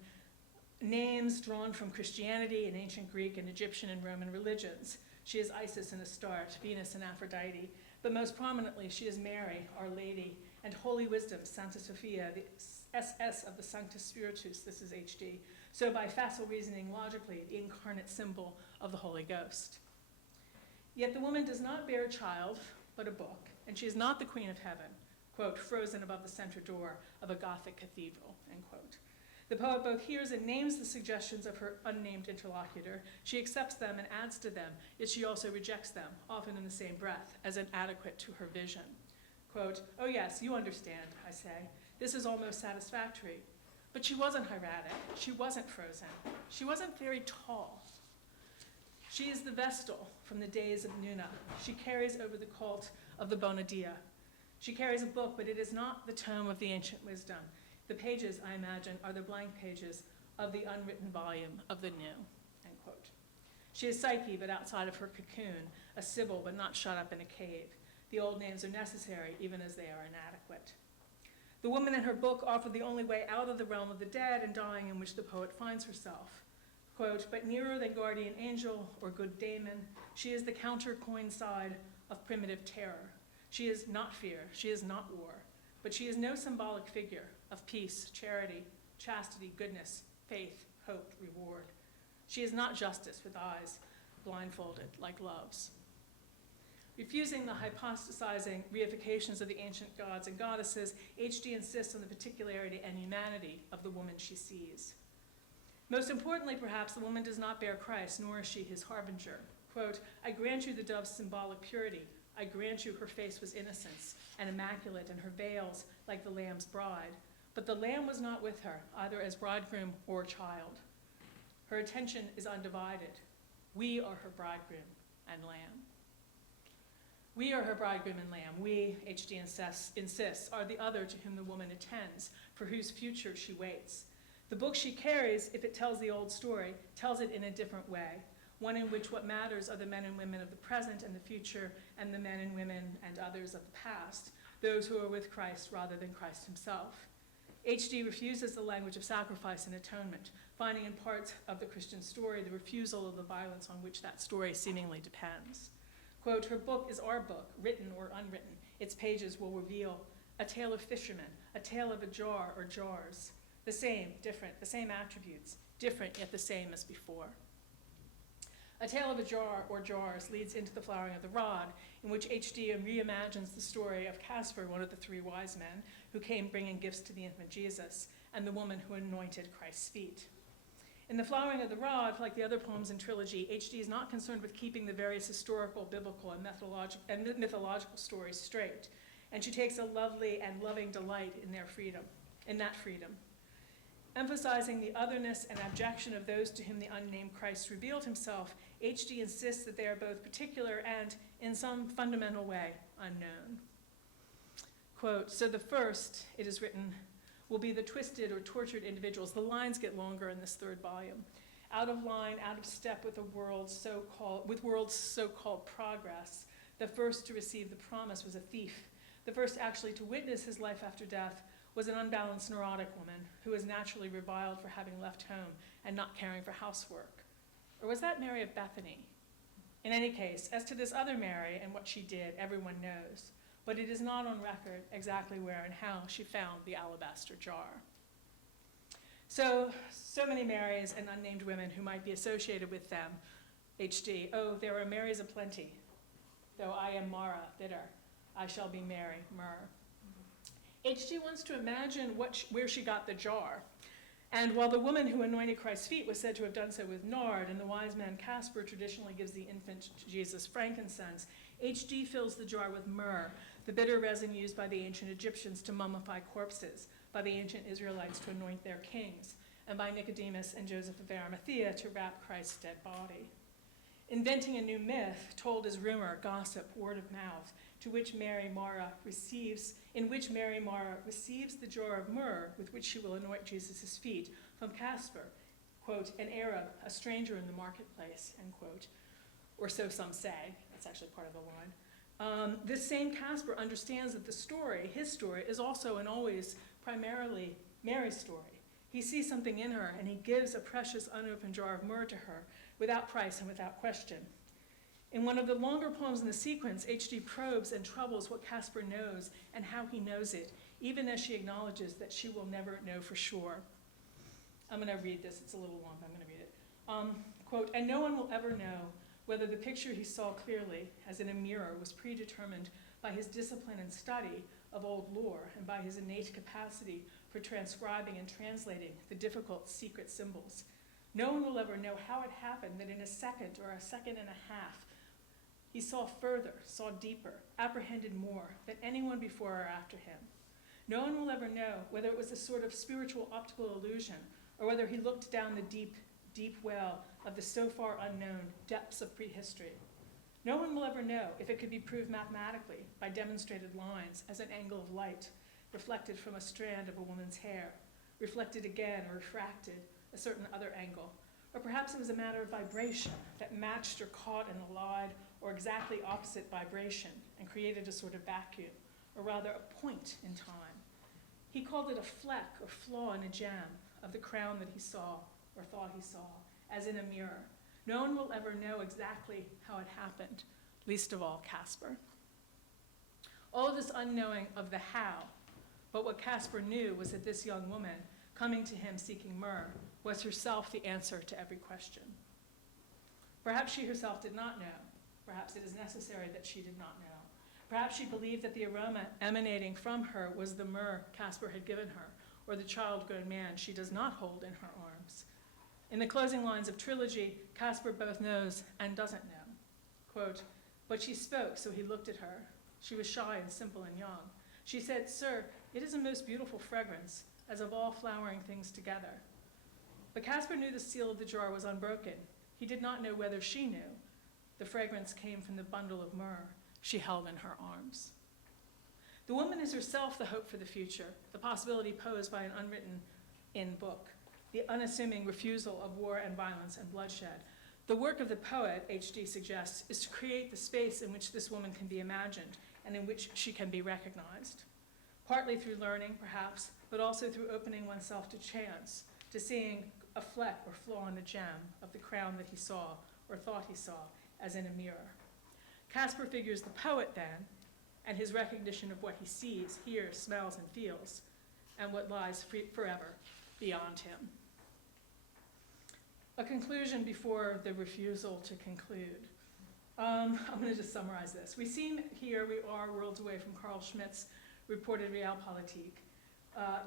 names drawn from Christianity and ancient Greek and Egyptian and Roman religions. She is Isis and Astarte, Venus and Aphrodite, but most prominently she is Mary, Our Lady, and Holy Wisdom, Santa Sophia, the SS of the Sanctus Spiritus, this is H.D. So by facile reasoning, logically, the incarnate symbol of the Holy Ghost. Yet the woman does not bear a child, but a book, and she is not the Queen of Heaven, quote, "frozen above the center door of a Gothic cathedral," end quote. The poet both hears and names the suggestions of her unnamed interlocutor. She accepts them and adds to them, yet she also rejects them, often in the same breath, as inadequate to her vision. Quote, "Oh yes, you understand," I say. "This is almost satisfactory." But she wasn't hieratic. She wasn't frozen. She wasn't very tall. She is the Vestal from the days of Nuna. She carries over the cult of the Bonadia. She carries a book, but it is not the tome of the ancient wisdom. The pages, I imagine, are the blank pages of the unwritten volume of the new, end quote. She is Psyche, but outside of her cocoon, a Sibyl, but not shut up in a cave. The old names are necessary, even as they are inadequate. The woman in her book offered the only way out of the realm of the dead and dying in which the poet finds herself. Quote, "but nearer than guardian angel or good daemon, she is the counterpoint side of primitive terror. She is not fear, she is not war, but she is no symbolic figure of peace, charity, chastity, goodness, faith, hope, reward. She is not justice with eyes blindfolded like love's." Refusing the hypostasizing reifications of the ancient gods and goddesses, H.D. insists on the particularity and humanity of the woman she sees. Most importantly, perhaps, the woman does not bear Christ, nor is she his harbinger. Quote, "I grant you the dove's symbolic purity. I grant you her face was innocence and immaculate, and her veils like the Lamb's bride. But the Lamb was not with her, either as bridegroom or child. Her attention is undivided. We are her bridegroom and lamb." We are her bridegroom and lamb. We, H.D. insists, are the other to whom the woman attends, for whose future she waits. The book she carries, if it tells the old story, tells it in a different way, one in which what matters are the men and women of the present and the future, and the men and women and others of the past, those who are with Christ rather than Christ himself. H.D. refuses the language of sacrifice and atonement, finding in parts of the Christian story the refusal of the violence on which that story seemingly depends. Quote, "her book is our book, written or unwritten. Its pages will reveal a tale of fishermen, a tale of a jar or jars. The same, different, the same attributes, different yet the same as before." A tale of a jar or jars leads into the flowering of the rod, in which H.D. reimagines the story of Caspar, one of the three wise men, who came bringing gifts to the infant Jesus, and the woman who anointed Christ's feet. In the flowering of the rod, like the other poems in trilogy, H.D. is not concerned with keeping the various historical, biblical, and mythological stories straight, and she takes a lovely and loving delight in that freedom. Emphasizing the otherness and abjection of those to whom the unnamed Christ revealed himself, H.D. insists that they are both particular and, in some fundamental way, unknown. Quote, so the first, it is written, will be the twisted or tortured individuals. The lines get longer in this third volume. Out of line, out of step with the world's so-called progress. The first to receive the promise was a thief. The first actually to witness his life after death was an unbalanced neurotic woman who was naturally reviled for having left home and not caring for housework. Or was that Mary of Bethany? In any case, as to this other Mary and what she did, everyone knows. But it is not on record exactly where and how she found the alabaster jar. So many Marys and unnamed women who might be associated with them. H.D. Oh, there are Marys aplenty. Though I am Mara, bitter, I shall be Mary, myrrh. H.D. wants to imagine where she got the jar. And while the woman who anointed Christ's feet was said to have done so with nard, and the wise man Caspar traditionally gives the infant Jesus frankincense, H.D. fills the jar with myrrh, the bitter resin used by the ancient Egyptians to mummify corpses, by the ancient Israelites to anoint their kings, and by Nicodemus and Joseph of Arimathea to wrap Christ's dead body. Inventing a new myth, told as rumor, gossip, word of mouth, in which Mary Mara receives the jar of myrrh with which she will anoint Jesus' feet from Caspar, quote, an Arab, a stranger in the marketplace, end quote, or so some say. That's actually part of the line. This same Caspar understands that the story, his story, is also and always primarily Mary's story. He sees something in her, and he gives a precious unopened jar of myrrh to her, without price and without question. In one of the longer poems in the sequence, H.D. probes and troubles what Caspar knows and how he knows it, even as she acknowledges that she will never know for sure. I'm going to read this. It's a little long, but I'm going to read it. Quote, and no one will ever know whether the picture he saw clearly, as in a mirror, was predetermined by his discipline and study of old lore and by his innate capacity for transcribing and translating the difficult secret symbols. No one will ever know how it happened that in a second or a second and a half, he saw further, saw deeper, apprehended more than anyone before or after him. No one will ever know whether it was a sort of spiritual optical illusion or whether he looked down the deep, deep well of the so far unknown depths of prehistory. No one will ever know if it could be proved mathematically by demonstrated lines as an angle of light reflected from a strand of a woman's hair, reflected again or refracted a certain other angle. Or perhaps it was a matter of vibration that matched or caught and allied or exactly opposite vibration and created a sort of vacuum, or rather a point in time. He called it a fleck or flaw in a gem of the crown that he saw or thought he saw, as in a mirror. No one will ever know exactly how it happened, least of all Caspar. All of this unknowing of the how, but what Caspar knew was that this young woman, coming to him seeking myrrh, was herself the answer to every question. Perhaps she herself did not know. Perhaps it is necessary that she did not know. Perhaps she believed that the aroma emanating from her was the myrrh Caspar had given her, or the child-grown man she does not hold in her arms. In the closing lines of Trilogy, Caspar both knows and doesn't know. Quote, but she spoke, so he looked at her. She was shy and simple and young. She said, sir, it is a most beautiful fragrance, as of all flowering things together. But Caspar knew the seal of the jar was unbroken. He did not know whether she knew. The fragrance came from the bundle of myrrh she held in her arms. The woman is herself the hope for the future, the possibility posed by an unwritten-in book, the unassuming refusal of war and violence and bloodshed. The work of the poet, H.D. suggests, is to create the space in which this woman can be imagined and in which she can be recognized, partly through learning, perhaps, but also through opening oneself to chance, to seeing a fleck or flaw in the gem of the crown that he saw or thought he saw, as in a mirror. Caspar figures the poet then, and his recognition of what he sees, hears, smells, and feels, and what lies forever beyond him. A conclusion before the refusal to conclude. I'm going to just summarize this. We seem here, we are worlds away from Carl Schmitt's reported Realpolitik.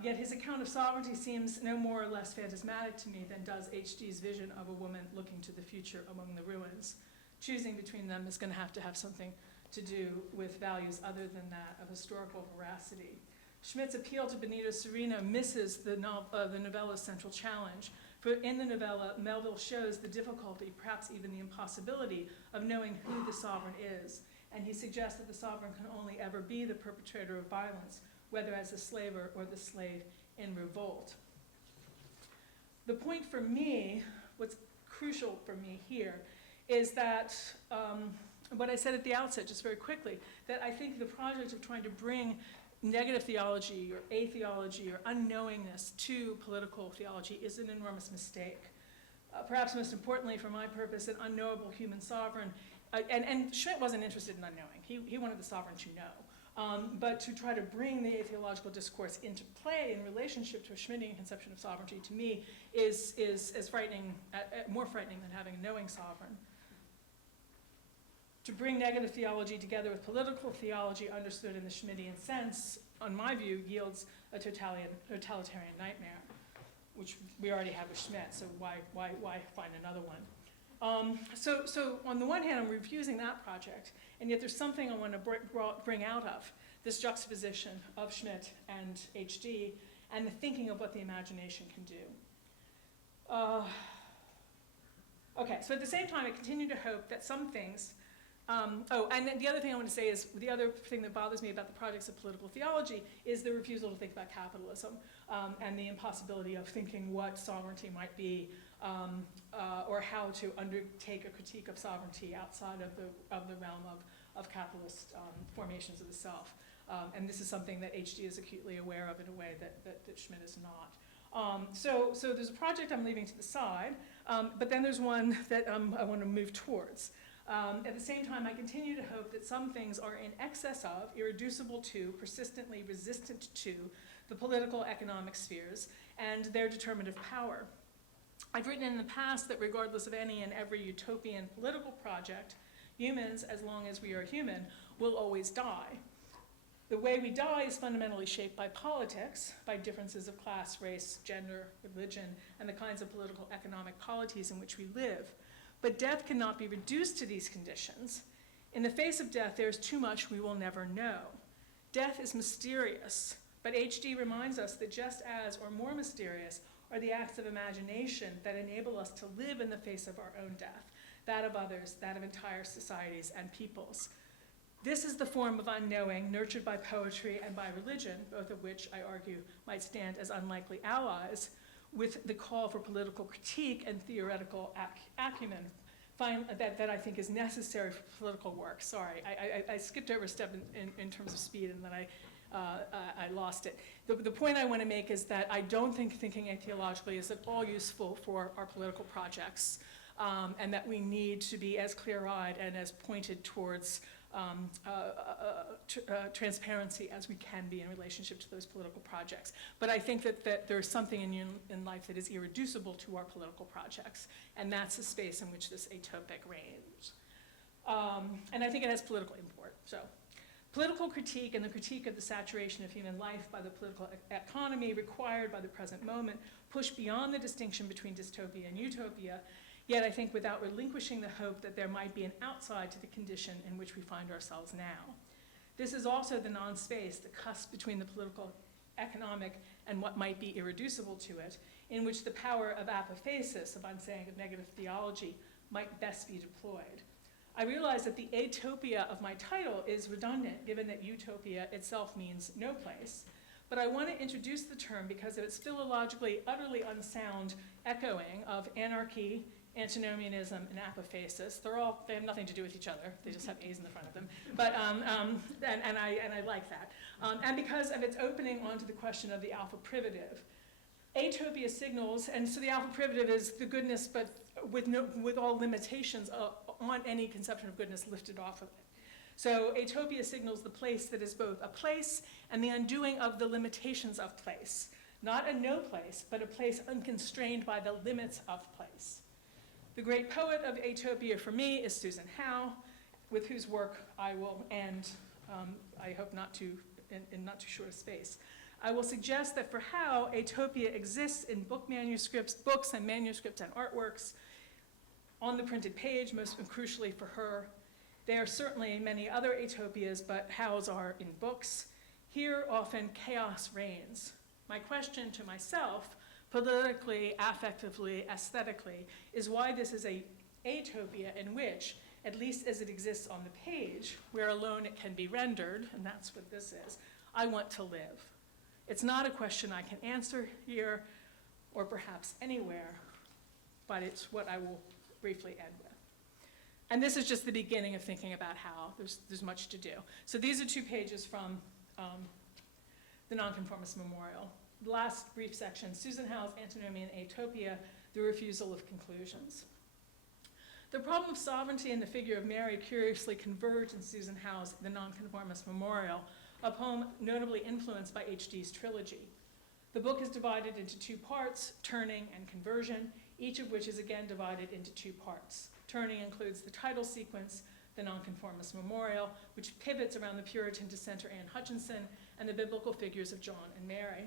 Yet his account of sovereignty seems no more or less phantasmatic to me than does H.D.'s vision of a woman looking to the future among the ruins. Choosing between them is going to have something to do with values other than that of historical veracity. Schmidt's appeal to Benito Cereno misses the novella's central challenge. For in the novella, Melville shows the difficulty, perhaps even the impossibility, of knowing who the sovereign is. And he suggests that the sovereign can only ever be the perpetrator of violence, whether as the slaver or the slave in revolt. The point for me, what's crucial for me here, is that what I said at the outset, just very quickly, that I think the project of trying to bring negative theology or atheology or unknowingness to political theology is an enormous mistake. Perhaps most importantly, for my purpose, an unknowable human sovereign, and Schmidt wasn't interested in unknowing. He wanted the sovereign to know. But to try to bring the atheological discourse into play in relationship to a Schmittian conception of sovereignty, to me, is as frightening, more frightening than having a knowing sovereign. To bring negative theology together with political theology understood in the Schmittian sense, on my view, yields a totalitarian nightmare, which we already have with Schmidt, so why find another one? So on the one hand, I'm refusing that project, and yet there's something I want to bring out of this juxtaposition of Schmidt and HD and the thinking of what the imagination can do. Okay, so at the same time, I continue to hope that some things, and then the other thing I want to say is, the other thing that bothers me about the projects of political theology is the refusal to think about capitalism and the impossibility of thinking what sovereignty might be or how to undertake a critique of sovereignty outside of the realm of capitalist formations of the self. And this is something that HD is acutely aware of in a way that Schmidt is not. So there's a project I'm leaving to the side, but then there's one that I want to move towards. At the same time, I continue to hope that some things are in excess of, irreducible to, persistently resistant to the political economic spheres and their determinative power. I've written in the past that regardless of any and every utopian political project, humans, as long as we are human, will always die. The way we die is fundamentally shaped by politics, by differences of class, race, gender, religion, and the kinds of political economic polities in which we live. But death cannot be reduced to these conditions. In the face of death, there is too much we will never know. Death is mysterious, but HD reminds us that just as, or more mysterious, are the acts of imagination that enable us to live in the face of our own death, that of others, that of entire societies and peoples. This is the form of unknowing nurtured by poetry and by religion, both of which, I argue, might stand as unlikely allies, with the call for political critique and theoretical acumen that I think is necessary for political work. Sorry, I skipped over a step in terms of speed, and then I lost it. The point I want to make is that I don't think thinking atheologically is at all useful for our political projects, and that we need to be as clear-eyed and as pointed towards transparency as we can be in relationship to those political projects. But I think that there's something in life that is irreducible to our political projects, and that's the space in which this atopic reigns. And I think it has political import. So, political critique and the critique of the saturation of human life by the political economy required by the present moment push beyond the distinction between dystopia and utopia, yet I think without relinquishing the hope that there might be an outside to the condition in which we find ourselves now. This is also the non-space, the cusp between the political, economic, and what might be irreducible to it, in which the power of apophasis, of unsaying of negative theology, might best be deployed. I realize that the atopia of my title is redundant, given that utopia itself means no place, but I want to introduce the term because of its philologically utterly unsound echoing of anarchy, antinomianism, and apophasis. They have nothing to do with each other. They just have A's in the front of them. But, and I like that. And because of its opening onto the question of the alpha privative. Atopia signals, and so the alpha privative is the goodness, but with all limitations on any conception of goodness lifted off of it. So atopia signals the place that is both a place and the undoing of the limitations of place. Not a no place, but a place unconstrained by the limits of place. The great poet of Atopia for me is Susan Howe, with whose work I will end, I hope in not too short a space. I will suggest that for Howe, Atopia exists in books and manuscripts and artworks, on the printed page, most crucially for her. There are certainly many other Atopias, but Howe's are in books, Here often chaos reigns. My question to myself, politically, affectively, aesthetically, is why this is a Atopia in which, at least as it exists on the page, where alone it can be rendered, and that's what this is, I want to live. It's not a question I can answer here, or perhaps anywhere, but it's what I will briefly end with. And this is just the beginning of thinking about how. There's much to do. So these are 2 pages from the Nonconformist Memorial. The last brief section, Susan Howe's Antinomy and Atopia, the refusal of conclusions. The problem of sovereignty and the figure of Mary curiously converge in Susan Howe's The Nonconformist Memorial, a poem notably influenced by H.D.'s trilogy. The book is divided into 2 parts, Turning and Conversion, each of which is again divided into 2 parts. Turning includes the title sequence, The Nonconformist Memorial, which pivots around the Puritan dissenter Anne Hutchinson and the biblical figures of John and Mary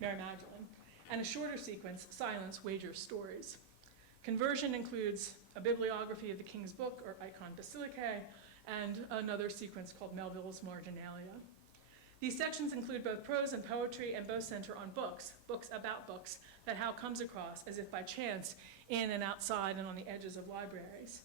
Magdalene, and a shorter sequence, Silence, Wager, Stories. Conversion includes a bibliography of the King's Book, or Icon Basilicae, and another sequence called Melville's Marginalia. These sections include both prose and poetry, and both center on books about books that Howe comes across as if by chance in and outside and on the edges of libraries.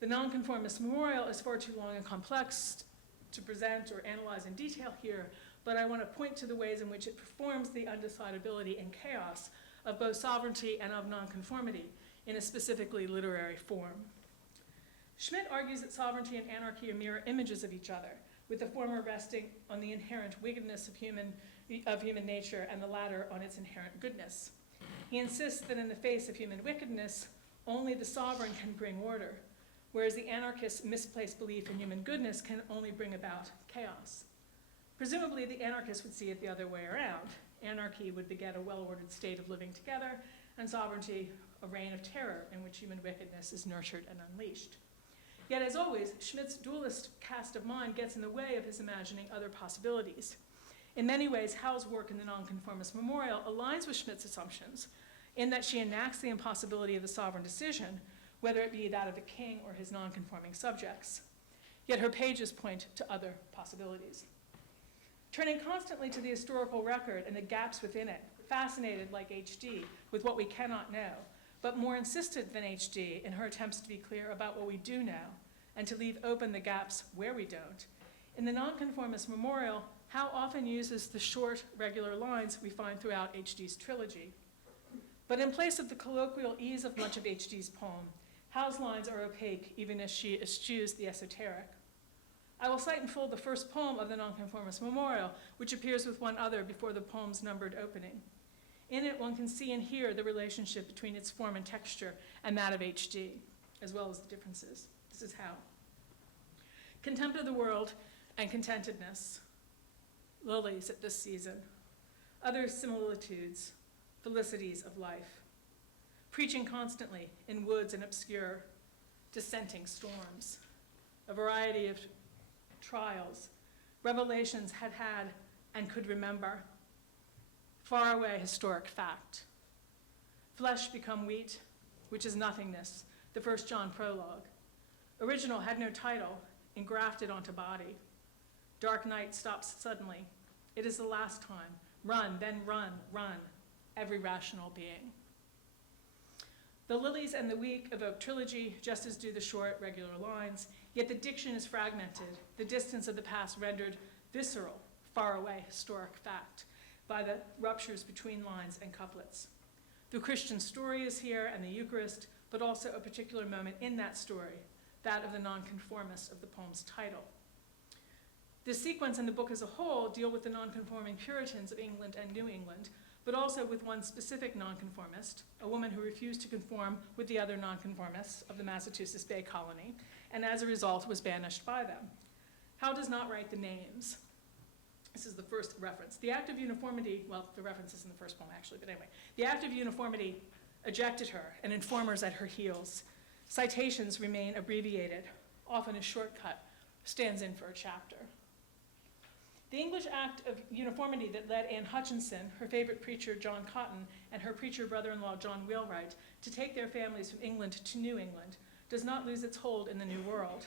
The Nonconformist Memorial is far too long and complex to present or analyze in detail here, but I want to point to the ways in which it performs the undecidability and chaos of both sovereignty and of nonconformity in a specifically literary form. Schmidt argues that sovereignty and anarchy are mirror images of each other, with the former resting on the inherent wickedness of human nature and the latter on its inherent goodness. He insists that in the face of human wickedness, only the sovereign can bring order, whereas the anarchist's misplaced belief in human goodness can only bring about chaos. Presumably, the anarchist would see it the other way around. Anarchy would beget a well-ordered state of living together, and sovereignty a reign of terror in which human wickedness is nurtured and unleashed. Yet, as always, Schmidt's dualist cast of mind gets in the way of his imagining other possibilities. In many ways, Howe's work in the Nonconformist Memorial aligns with Schmidt's assumptions in that she enacts the impossibility of the sovereign decision, whether it be that of the king or his nonconforming subjects. Yet her pages point to other possibilities. Turning constantly to the historical record and the gaps within it, fascinated like H.D. with what we cannot know, but more insistent than H.D. in her attempts to be clear about what we do know and to leave open the gaps where we don't. In the Nonconformist Memorial, Howe often uses the short, regular lines we find throughout H.D.'s trilogy. But in place of the colloquial ease of much of H.D.'s poem, Howe's lines are opaque, even as she eschews the esoteric. I will cite in full the first poem of the Nonconformist Memorial, which appears with one other before the poem's numbered opening. In it, one can see and hear the relationship between its form and texture and that of H.D., as well as the differences. This is Howe. Contempt of the world and contentedness, lilies at this season, other similitudes, felicities of life, preaching constantly in woods and obscure, dissenting storms, a variety of trials, revelations had and could remember, faraway historic fact. Flesh become wheat, which is nothingness, the 1 John prologue. Original had no title, engrafted onto body. Dark night stops suddenly. It is the last time. Run, then run, run, every rational being. The lilies and the weak evoke trilogy, just as do the short, regular lines, yet the diction is fragmented, the distance of the past rendered visceral, faraway, historic fact by the ruptures between lines and couplets. The Christian story is here and the Eucharist, but also a particular moment in that story, that of the nonconformist of the poem's title. The sequence and the book as a whole deal with the nonconforming Puritans of England and New England, but also with one specific nonconformist, a woman who refused to conform with the other nonconformists of the Massachusetts Bay Colony, and as a result was banished by them. Howe does not write the names. This is the first reference. The act of uniformity, well, the reference is in the first poem actually, but anyway. The act of uniformity ejected her, and informers at her heels. Citations remain abbreviated, often a shortcut, stands in for a chapter. The English act of uniformity that led Anne Hutchinson, her favorite preacher John Cotton, and her preacher brother-in-law John Wheelwright to take their families from England to New England does not lose its hold in the New World.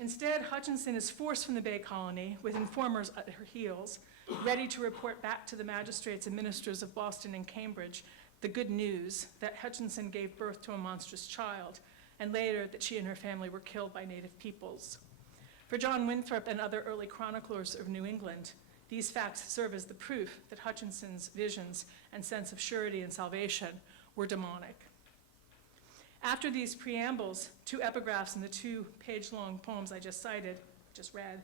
Instead, Hutchinson is forced from the Bay Colony with informers at her heels, ready to report back to the magistrates and ministers of Boston and Cambridge the good news that Hutchinson gave birth to a monstrous child, and later that she and her family were killed by native peoples. For John Winthrop and other early chroniclers of New England, these facts serve as the proof that Hutchinson's visions and sense of surety and salvation were demonic. After these preambles, 2 epigraphs in the 2-page-long poems I just read,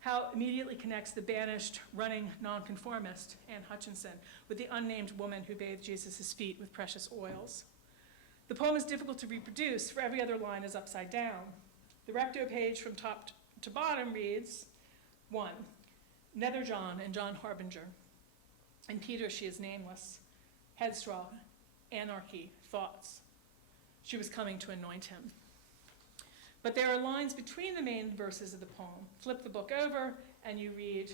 Howe immediately connects the banished, running nonconformist, Anne Hutchinson, with the unnamed woman who bathed Jesus' feet with precious oils. The poem is difficult to reproduce, for every other line is upside down. The recto page from top to bottom reads, 1, Nether John and John Harbinger. In Peter, she is nameless. Headstrong, anarchy, thoughts. She was coming to anoint him. But there are lines between the main verses of the poem. Flip the book over, and you read,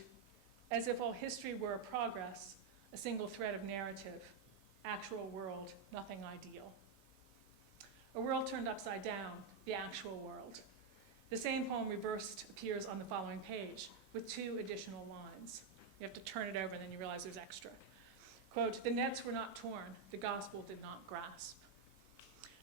as if all history were a progress, a single thread of narrative, actual world, nothing ideal. A world turned upside down, the actual world. The same poem reversed appears on the following page with 2 additional lines. You have to turn it over, and then you realize there's extra. Quote, the nets were not torn, the gospel did not grasp.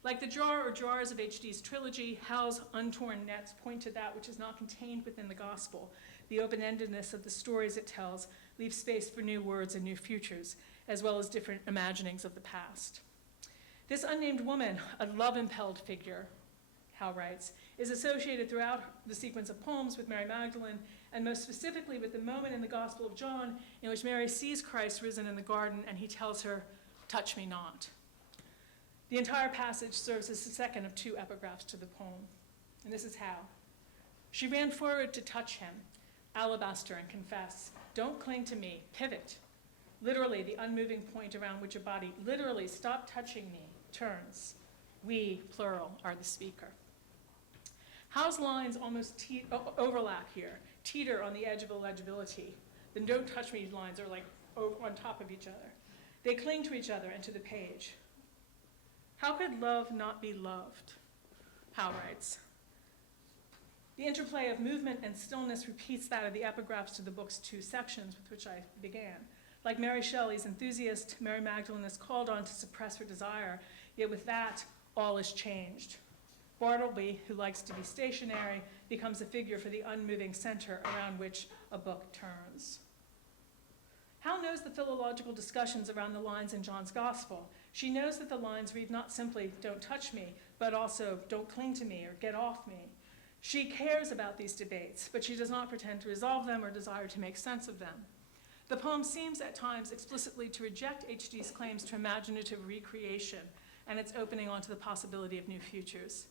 Like the jar or jars of H.D.'s trilogy, Howe's untorn nets point to that which is not contained within the gospel. The open-endedness of the stories it tells leaves space for new words and new futures, as well as different imaginings of the past. This unnamed woman, a love-impelled figure, Howe writes, is associated throughout the sequence of poems with Mary Magdalene, and most specifically with the moment in the Gospel of John in which Mary sees Christ risen in the garden and he tells her, touch me not. The entire passage serves as the second of 2 epigraphs to the poem, and this is how. She ran forward to touch him, alabaster, and confess, don't cling to me, pivot. Literally, the unmoving point around which a body literally stop touching me turns. We, plural, are the speaker. Howe's lines almost overlap here, teeter on the edge of illegibility. The don't touch me lines are like on top of each other. They cling to each other and to the page. How could love not be loved? Howe writes. The interplay of movement and stillness repeats that of the epigraphs to the book's 2 sections with which I began. Like Mary Shelley's enthusiast, Mary Magdalene is called on to suppress her desire, yet with that, all is changed. Bartleby, who likes to be stationary, becomes a figure for the unmoving center around which a book turns. Howe knows the philological discussions around the lines in John's Gospel. She knows that the lines read not simply, don't touch me, but also, don't cling to me or get off me. She cares about these debates, but she does not pretend to resolve them or desire to make sense of them. The poem seems at times explicitly to reject H.D.'s claims to imaginative recreation and its opening onto the possibility of new futures.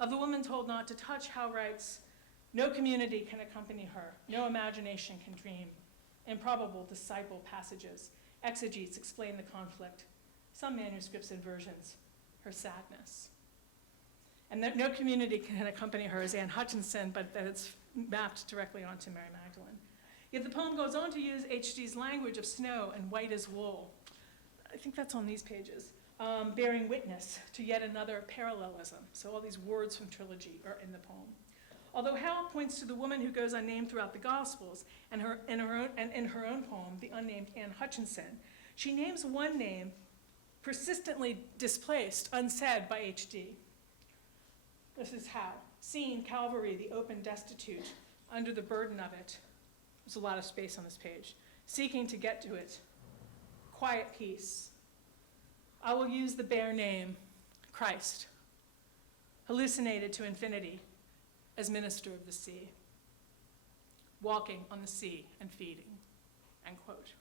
Of the woman told not to touch, Howe writes, no community can accompany her, no imagination can dream. Improbable disciple passages, exegetes explain the conflict. Some manuscripts and versions, her sadness. And that no community can accompany her as Anne Hutchinson, but that it's mapped directly onto Mary Magdalene. Yet the poem goes on to use H.D.'s language of snow and white as wool. I think that's on these pages, bearing witness to yet another parallelism. So all these words from trilogy are in the poem. Although Howe points to the woman who goes unnamed throughout the Gospels, and in her own poem, the unnamed Anne Hutchinson, she names one name persistently displaced, unsaid by H.D. This is Howe. Seen Calvary, the open destitute, under the burden of it. There's a lot of space on this page. Seeking to get to it. Quiet peace. I will use the bare name, Christ. Hallucinated to infinity as minister of the sea. Walking on the sea and feeding, end quote.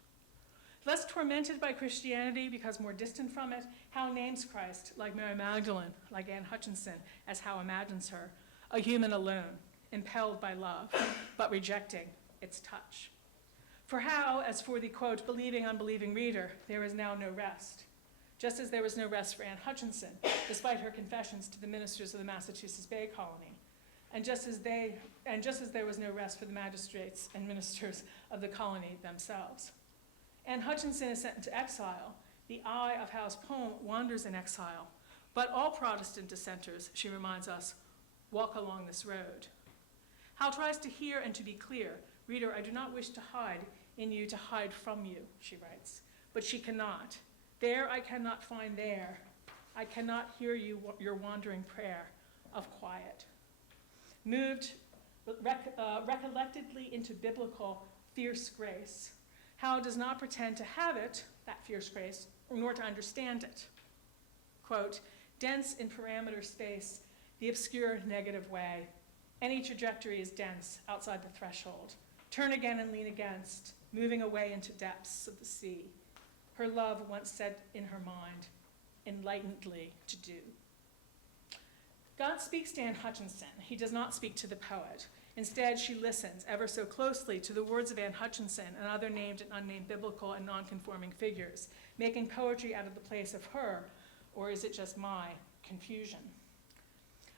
Less tormented by Christianity because more distant from it, Howe names Christ, like Mary Magdalene, like Anne Hutchinson, as Howe imagines her, a human alone, impelled by love, but rejecting its touch. For Howe, as for the, quote, believing, unbelieving reader, there is now no rest. Just as there was no rest for Anne Hutchinson, despite her confessions to the ministers of the Massachusetts Bay Colony, and just as there was no rest for the magistrates and ministers of the colony themselves. Anne Hutchinson is sent into exile. The eye of Howe's poem wanders in exile, but all Protestant dissenters, she reminds us, walk along this road. Hal tries to hear and to be clear. Reader, I do not wish to hide in you, to hide from you, she writes. But she cannot. There I cannot find there. I cannot hear you, your wandering prayer of quiet. Moved recollectedly into biblical fierce grace, Hal does not pretend to have it, that fierce grace, nor to understand it. Quote, dense in parameter space, the obscure negative way. Any trajectory is dense outside the threshold. Turn again and lean against, moving away into depths of the sea. Her love once said in her mind, enlightenedly to do. God speaks to Anne Hutchinson. He does not speak to the poet. Instead, she listens ever so closely to the words of Anne Hutchinson and other named and unnamed biblical and nonconforming figures, making poetry out of the place of her, or is it just my, confusion.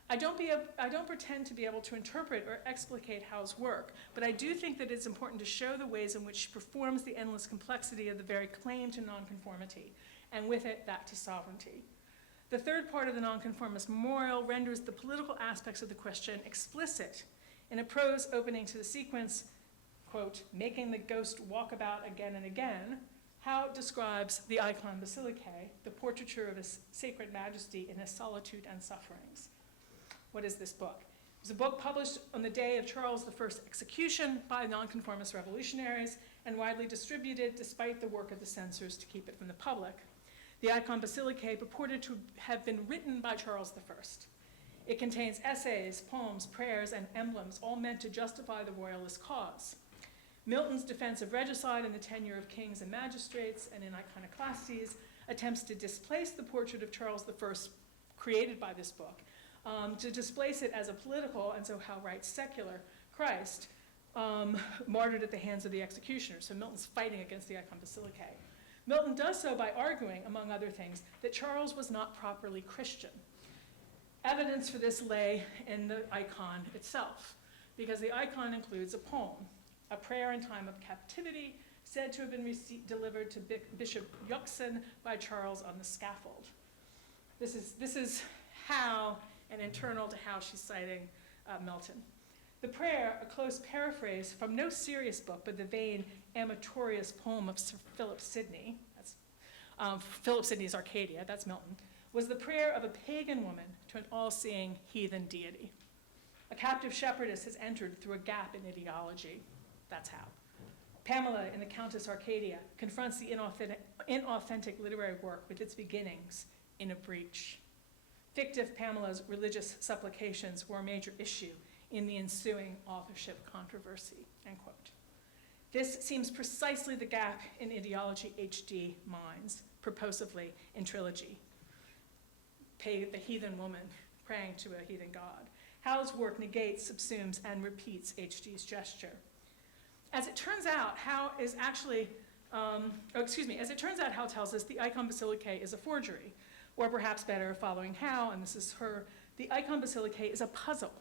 I don't pretend to be able to interpret or explicate Hal's work, but I do think that it's important to show the ways in which she performs the endless complexity of the very claim to nonconformity, and with it, that to sovereignty. The third part of the Nonconformist Memorial renders the political aspects of the question explicit in a prose opening to the sequence, quote, making the ghost walk about again and again. Hal describes the icon Basilicae, the portraiture of his sacred majesty in his solitude and sufferings. What is this book? It was a book published on the day of Charles I's execution by nonconformist revolutionaries and widely distributed despite the work of the censors to keep it from the public. The icon Basilicae purported to have been written by Charles I. It contains essays, poems, prayers, and emblems, all meant to justify the royalist cause. Milton's defense of regicide and the tenure of kings and magistrates, and in Iconoclastes, attempts to displace the portrait of Charles I created by this book, to displace it as a political, and so Hal writes, secular Christ, martyred at the hands of the executioners. So Milton's fighting against the icon Basilicae. Milton does so by arguing, among other things, that Charles was not properly Christian. Evidence for this lay in the icon itself, because the icon includes a poem, a prayer in time of captivity, said to have been delivered to Bishop Yuxon by Charles on the scaffold. This is how, and internal to how she's citing Milton. The prayer, a close paraphrase from no serious book, but the vain, amatorious poem of Sir Philip Sidney, that's Philip Sidney's Arcadia, that's Milton, was the prayer of a pagan woman to an all-seeing heathen deity. A captive shepherdess has entered through a gap in ideology. That's how. Pamela in the Countess Arcadia confronts the inauthentic literary work with its beginnings in a breach. Fictive Pamela's religious supplications were a major issue in the ensuing authorship controversy, end quote. This seems precisely the gap in ideology H.D. minds, purposively in Trilogy. The heathen woman praying to a heathen god. Hal's work negates, subsumes, and repeats H.D.'s gesture. As it turns out, Hal tells us the icon Basilicae is a forgery, or perhaps better, following Hal, and this is her, the icon Basilicae is a puzzle.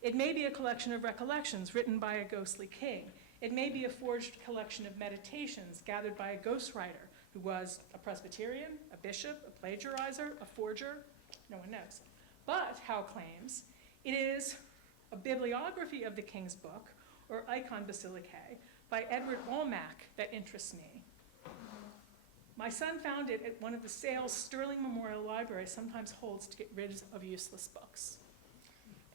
It may be a collection of recollections written by a ghostly king. It may be a forged collection of meditations gathered by a ghostwriter who was a Presbyterian, a bishop, a plagiarizer, a forger. No one knows. But, Hal claims, it is a bibliography of the king's book, or icon Basilicae, by Edward Almack that interests me. My son found it at one of the sales Sterling Memorial Library sometimes holds to get rid of useless books.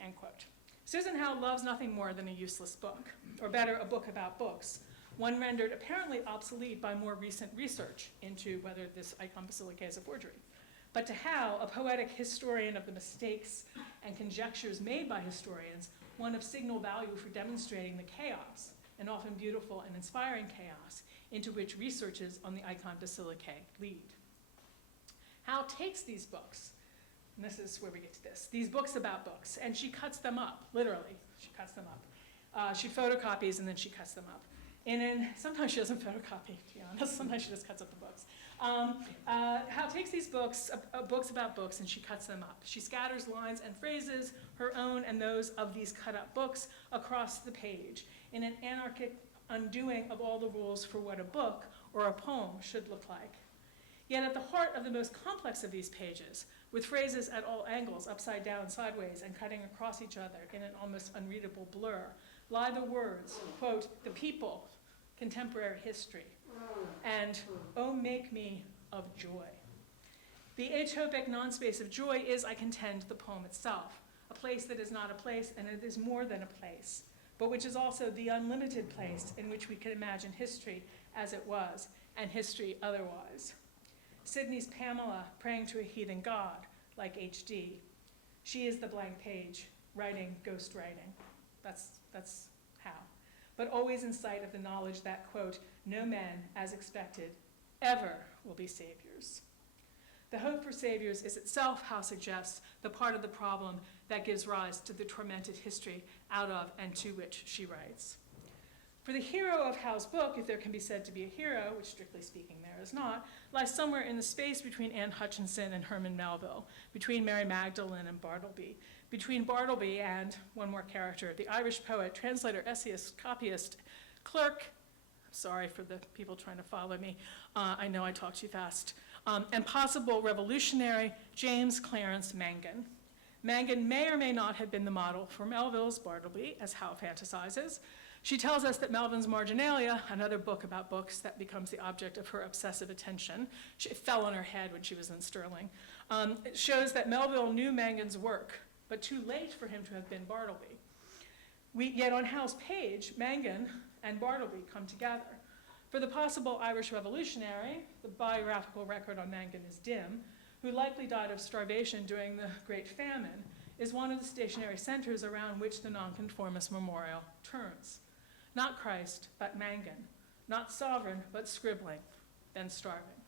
End quote. Susan Hal loves nothing more than a useless book, or better, a book about books, one rendered apparently obsolete by more recent research into whether this icon Basilicae is a forgery. But to Hal, a poetic historian of the mistakes and conjectures made by historians, one of signal value for demonstrating the chaos, and often beautiful and inspiring chaos, into which researches on the icon Basilicae lead. Hal takes these books, and this is where we get to this, these books about books, and she cuts them up, literally, she cuts them up. She photocopies and then she cuts them up. And then sometimes she doesn't photocopy, to be honest, sometimes she just cuts up the books. Hal takes these books, books about books, and she cuts them up. She scatters lines and phrases, her own and those of these cut-up books, across the page in an anarchic undoing of all the rules for what a book or a poem should look like. Yet at the heart of the most complex of these pages, with phrases at all angles, upside down, sideways, and cutting across each other in an almost unreadable blur, lie the words, quote, "the people, contemporary history," and "oh, make me of joy." The atopic non-space of joy is, I contend, the poem itself, a place that is not a place, and it is more than a place, but which is also the unlimited place in which we can imagine history as it was, and history otherwise. Sidney's Pamela praying to a heathen god, like H.D. She is the blank page, writing ghost writing. That's how. But always in sight of the knowledge that, quote, "no men, as expected, ever will be saviors." The hope for saviors is itself, Howe suggests, the part of the problem that gives rise to the tormented history out of and to which she writes. For the hero of Howe's book, if there can be said to be a hero, which strictly speaking there is not, lies somewhere in the space between Anne Hutchinson and Herman Melville, between Mary Magdalene and Bartleby, between Bartleby and, one more character, the Irish poet, translator, essayist, copyist, clerk, sorry for the people trying to follow me, I know I talk too fast, and possible revolutionary James Clarence Mangan. Mangan may or may not have been the model for Melville's Bartleby, as Howe fantasizes. She tells us that Melvin's Marginalia, another book about books that becomes the object of her obsessive attention, it fell on her head when she was in Stirling, it shows that Melville knew Mangan's work, but too late for him to have been Bartleby. Yet on Howe's page, Mangan and Bartleby come together. For the possible Irish revolutionary, the biographical record on Mangan is dim, who likely died of starvation during the Great Famine, is one of the stationary centers around which the nonconformist memorial turns. Not Christ, but Mangan. Not sovereign, but scribbling, then starving.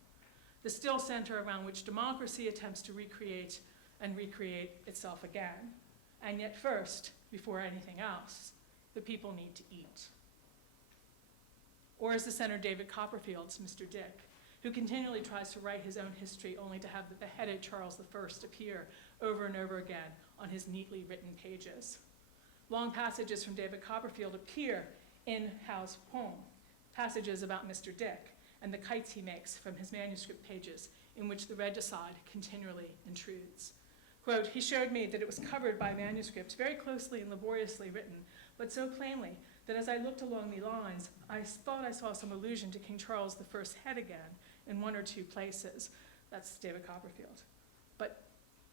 The still center around which democracy attempts to recreate and recreate itself again. And yet first, before anything else, the people need to eat. Or is the center David Copperfield's Mr. Dick, who continually tries to write his own history only to have the beheaded Charles I appear over and over again on his neatly written pages. Long passages from David Copperfield appear in Howe's poem, passages about Mr. Dick and the kites he makes from his manuscript pages in which the regicide continually intrudes. Quote, "He showed me that it was covered by manuscript, very closely and laboriously written, but so plainly that as I looked along the lines, I thought I saw some allusion to King Charles I's head again in one or two places." That's David Copperfield. But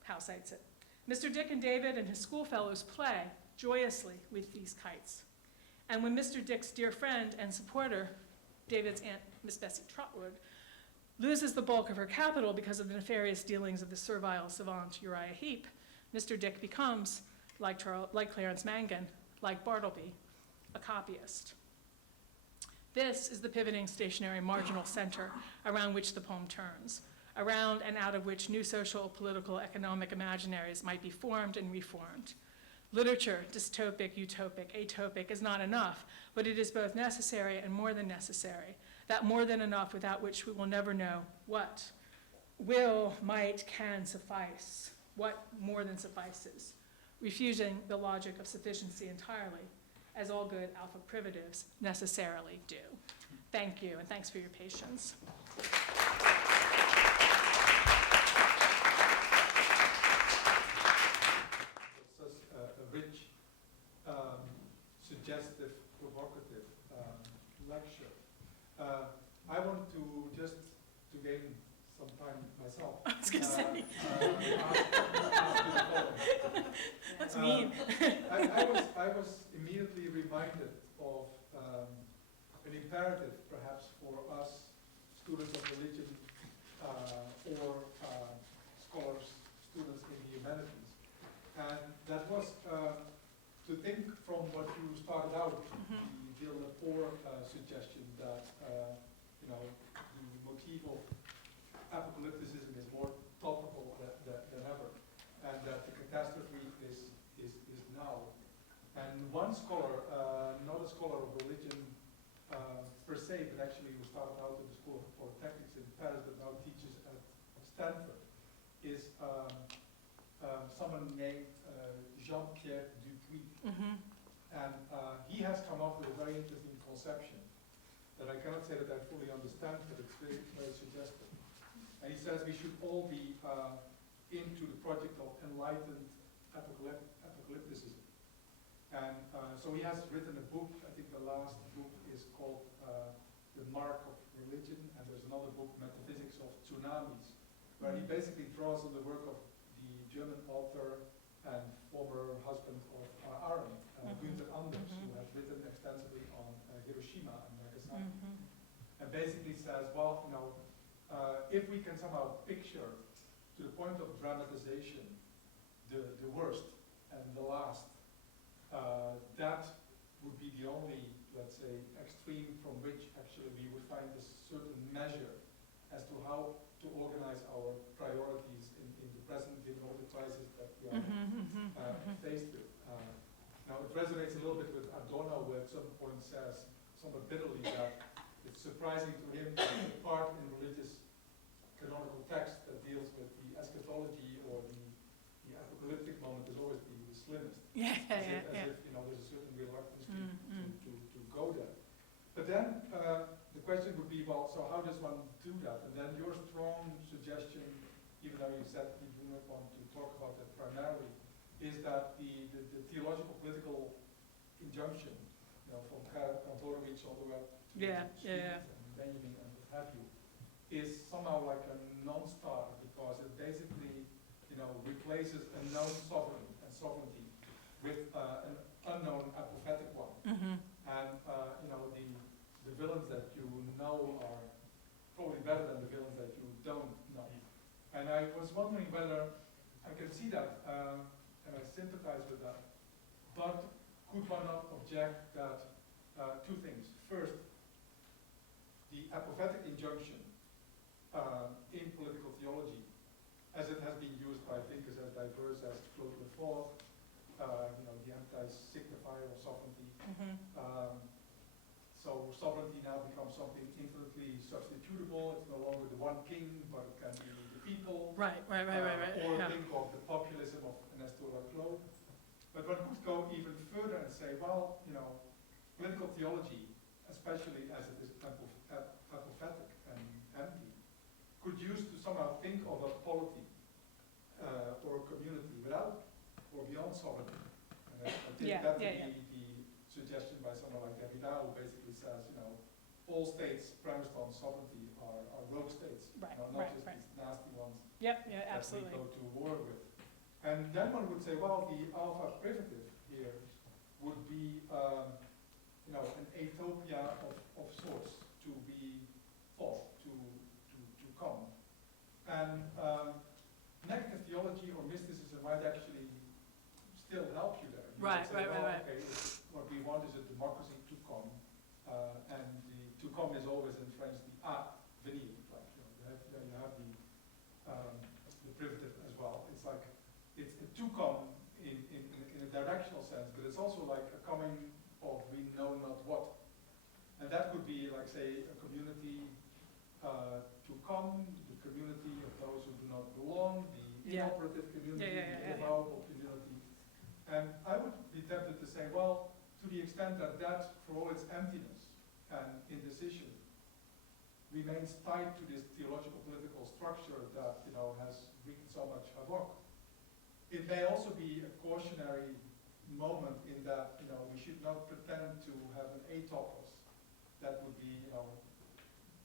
Howe cites it. Mr. Dick and David and his schoolfellows play joyously with these kites. And when Mr. Dick's dear friend and supporter, David's aunt, Miss Bessie Trotwood, loses the bulk of her capital because of the nefarious dealings of the servile savant Uriah Heep, Mr. Dick becomes, like Clarence Mangan, like Bartleby, a copyist. This is the pivoting stationary marginal center around which the poem turns, around and out of which new social, political, economic imaginaries might be formed and reformed. Literature, dystopic, utopic, atopic, is not enough, but it is both necessary and more than necessary, that more than enough without which we will never know what will, might, can suffice, what more than suffices, refusing the logic of sufficiency entirely, as all good alpha primitives necessarily do. Thank you, and thanks for your patience. Such a rich, suggestive, provocative lecture. I want to just to gain some time myself. I was going to say. Ask you the following. That's mean. I was immediately reminded of an imperative, perhaps, for us students of religion or scholars, students in the humanities, and that was to think from what you started out, the Lerner suggestion that the motif of apocalypticism is more topical than ever, and that the catastrophe is now. And one scholar, not a scholar of religion per se, but actually who started out in the School of Polytechnics in Paris, but now teaches at Stanford, is someone named Jean-Pierre Dupuis. And he has come up with a very interesting conception that I cannot say that I fully understand, but it's very, very suggestive. And he says we should all be into the project of enlightened apocalypticism. And so he has written a book. I think the last book is called The Mark of Religion, and there's another book, Metaphysics of Tsunamis, where he basically draws on the work of the German author and former husband of Arendt, Günther Anders, who has written extensively on Hiroshima and Nagasaki, and basically says, well, you know, if we can somehow picture to the point of dramatization the worst and the last, that would be the only, let's say, extreme from which actually we would find a certain measure as to how to organize our priorities in the present, given all the crises that we are faced with. Now, it resonates a little bit with Adorno, who at some point says, somewhat bitterly, that it's surprising to him that the part in religious canonical text that deals with the eschatology or the apocalyptic moment is always the slimmest. As if, you know, there's a certain reluctance to go there. But then the question would be, well, so how does one do that? And then your strong suggestion, even though you said you do not want to talk about that primarily, is that the theological political injunction, you know, from Kantorowicz all the way up to and Benjamin and what have you, is somehow like a non-starter, because it basically, you know, replaces a known sovereignty with an unknown apophatic one. And you know, the villains that you know are probably better than the villains that you don't know. And I was wondering whether I can see that, and I sympathize with that, but could one not object that two things? First, the apophatic injunction in political theology, as it has been used by thinkers as diverse as Claude Lefort, you know, the anti-signifier of sovereignty. So sovereignty now becomes something infinitely substitutable. It's no longer the one king, but it can be the people. Right. Or think of the populism of Ernesto Laclau. But one could go even further and say, well, you know, political theology, especially as it is apophatic and empty, could use to somehow think of a polity or a community without or beyond sovereignty. And I think that would be the suggestion by someone like Derrida, who basically says, you know, all states premised on sovereignty are rogue states, you know, not just these nasty ones that we go to war with. And then one would say, well, the alpha privative here would be, you know, an Atopia of sorts to be thought, to come. And negative theology or mysticism might actually still help you there. You might say, okay, what we want is a democracy to come, and the to come is always in French the venir, like, you know, you have the privative as well. It's like, it's a to come in a directional sense, but it's also like a coming of we know not what. And that could be, like, say, a community to come, the community of those who do not belong, the inoperative community, the inavowable community. And I would be tempted to say, well, to the extent that that, for all its emptiness and indecision, remains tied to this theological political structure that, you know, has wreaked so much havoc, it may also be a cautionary moment in that, you know, we should not pretend to have an atopos that would be, you know,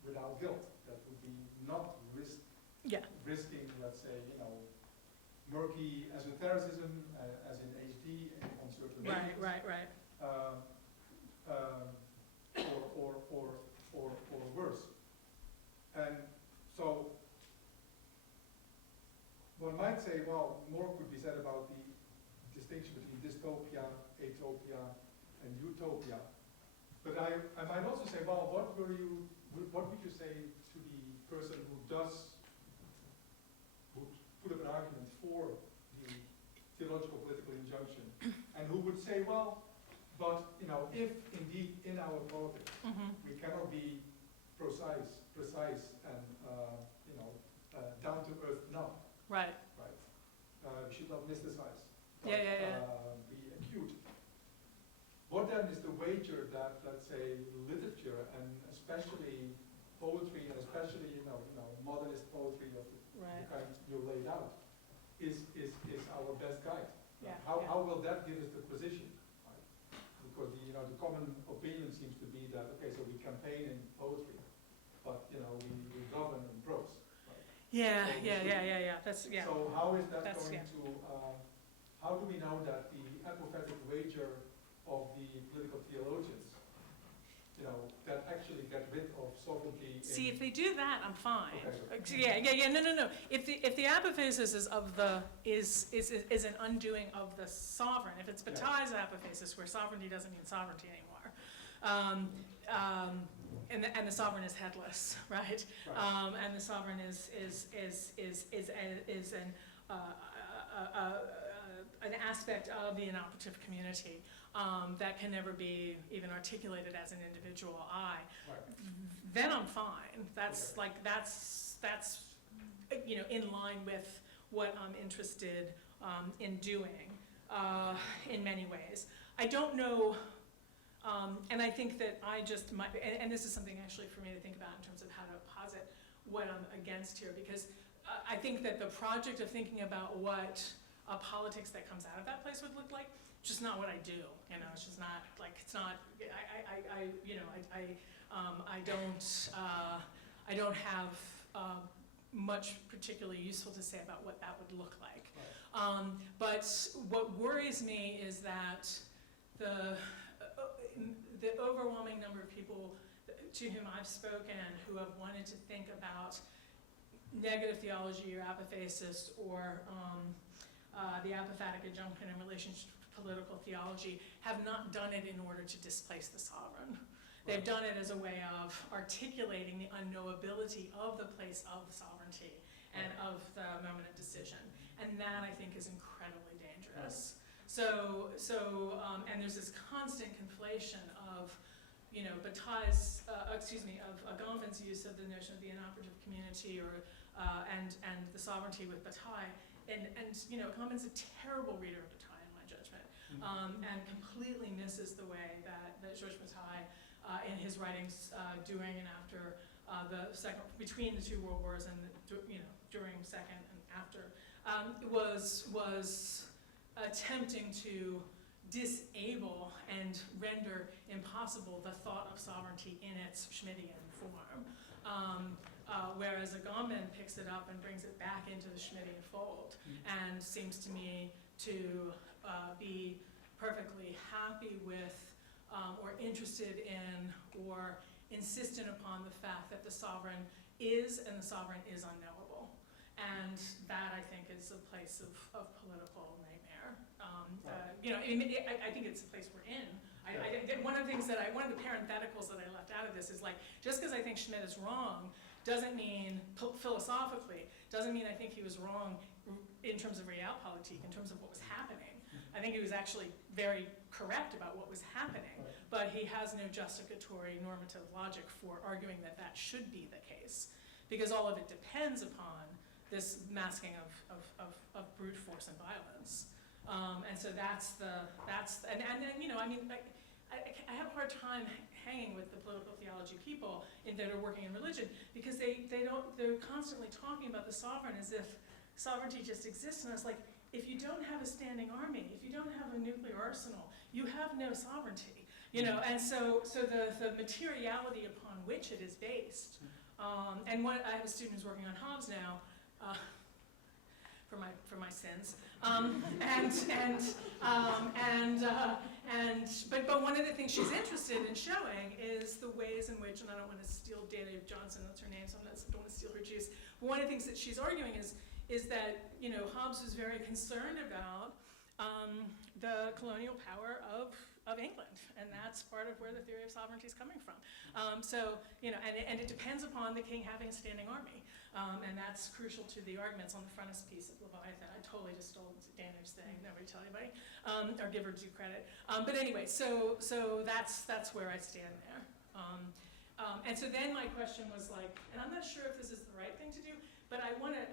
without guilt, that would be not risking, let's say, you know, murky esotericism, as in HD, on certain Right. or worse. And so one might say, well, more could be said about the distinction between dystopia, atopia, and utopia. But I might also say, well, what would you say to the person who would put up an argument for the theological political injunction, and who would say, well, but, you know, if indeed in our politics we cannot be precise and, you know, down to earth enough. Right. We should not mysticize. Be acute. What then is the wager that, let's say, literature and especially poetry and especially, you know, modernist poetry of the kind you laid out, is our best guide. Yeah, How, yeah. how will that give us the position? Right? Because the common opinion seems to be that, okay, so we campaign in poetry, but we govern in prose. Right? Yeah, So yeah. That's, yeah. So how is that That's- going yeah. to, how do we know that the apathetic wager of the political theologians, that actually get rid of sovereignty? See, if they do that, I'm fine. Okay. Yeah, no. If the apophasis is of is an undoing of the sovereign, if it's Bataille's apophasis, where sovereignty doesn't mean sovereignty anymore, and the sovereign is headless, right? And the sovereign is an aspect of the inoperative community that can never be even articulated as an individual I. Right. Then I'm fine. That's in line with what I'm interested in doing in many ways. I don't know, and I think that I just might, and this is something actually for me to think about in terms of how to posit what I'm against here, because I think that the project of thinking about what a politics that comes out of that place would look like, just not what I do. It's just not like, it's not. I don't have much particularly useful to say about what that would look like. Right. But what worries me is that the overwhelming number of people to whom I've spoken who have wanted to think about negative theology or apophasis or the apophatic adjunction in relationship to political theology have not done it in order to displace the sovereign. They've done it as a way of articulating the unknowability of the place of sovereignty and of the moment of decision. And that, I think, is incredibly dangerous. So, and there's this constant conflation of, Bataille's, of Agamben's use of the notion of the inoperative community and the sovereignty with Bataille. And Agamben's a terrible reader of Bataille, in my judgment, and completely misses the way that Georges Bataille, in his writings during and after between the two world wars and during second and after, was attempting to disable and render impossible the thought of sovereignty in its Schmittian form. Whereas Agamben picks it up and brings it back into the Schmittian fold and seems to me to be perfectly happy with or interested in or insistent upon the fact that the sovereign is and the sovereign is unknowable. And that, I think, is a place of political nightmare. I think it's a place we're in. One of the parentheticals that I left out of this is like, just because I think Schmitt is wrong doesn't mean, philosophically, doesn't mean I think he was wrong in terms of realpolitik, in terms of what was happening. I think he was actually very correct about what was happening, but he has no justificatory normative logic for arguing that that should be the case, because all of it depends upon this masking of brute force and violence. And so I have a hard time hanging with the political theology people that are working in religion, because they're constantly talking about the sovereign as if sovereignty just exists, and it's like, if you don't have a standing army, if you don't have a nuclear arsenal, you have no sovereignty, and so the materiality upon which it is based, and I have a student who's working on Hobbes now, for my sins, but one of the things she's interested in showing is the ways in which, and I don't want to steal Dana Johnson, that's her name, so I don't want to steal her juice. But one of the things that she's arguing is that Hobbes was very concerned about the colonial power of England, and that's part of where the theory of sovereignty is coming from. And it depends upon the king having a standing army. And that's crucial to the arguments on the frontispiece of Leviathan. I totally just stole Daniel's thing, nobody tell anybody, or give her due credit. But anyway, so that's where I stand there. And so then my question was like, and I'm not sure if this is the right thing to do, but I want to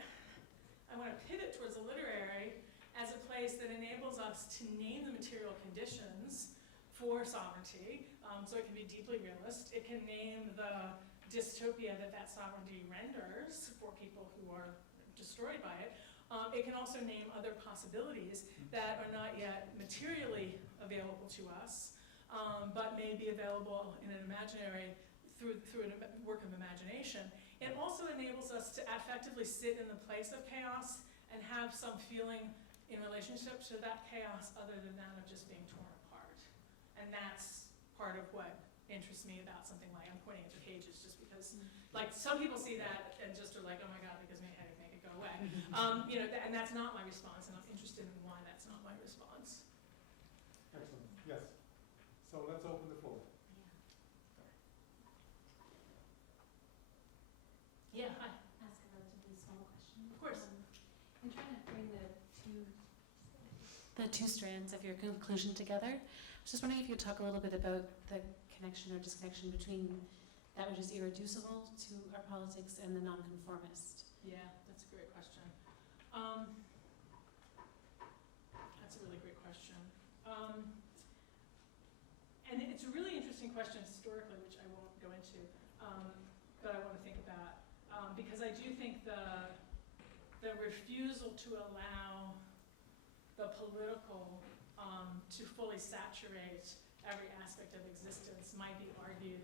pivot towards the literary as a place that enables us to name the material conditions for sovereignty, so it can be deeply realist. It can name the dystopia that sovereignty renders for people who are destroyed by it, It can also name other possibilities that are not yet materially available to us, but may be available in an imaginary, through a work of imagination. It also enables us to effectively sit in the place of chaos and have some feeling in relationship to that chaos other than that of just being torn apart. And that's part of what interests me about something like, I'm pointing at the pages just because, like, some people see that and just are like, oh my God, because make it go away. You know, and that's not my response, and I'm interested in why that's not my response. Excellent, yes. So let's open the floor. Yeah, hi. Ask a relatively small question. Of course. In trying to bring the two strands of your conclusion together, I was just wondering if you could talk a little bit about the connection or disconnection between that which is irreducible to our politics and the nonconformist. Yeah, that's a great question. That's a really great question. And it's a really interesting question historically, which I won't go into, but I want to think about. Because I do think the refusal to allow the political to fully saturate every aspect of existence might be argued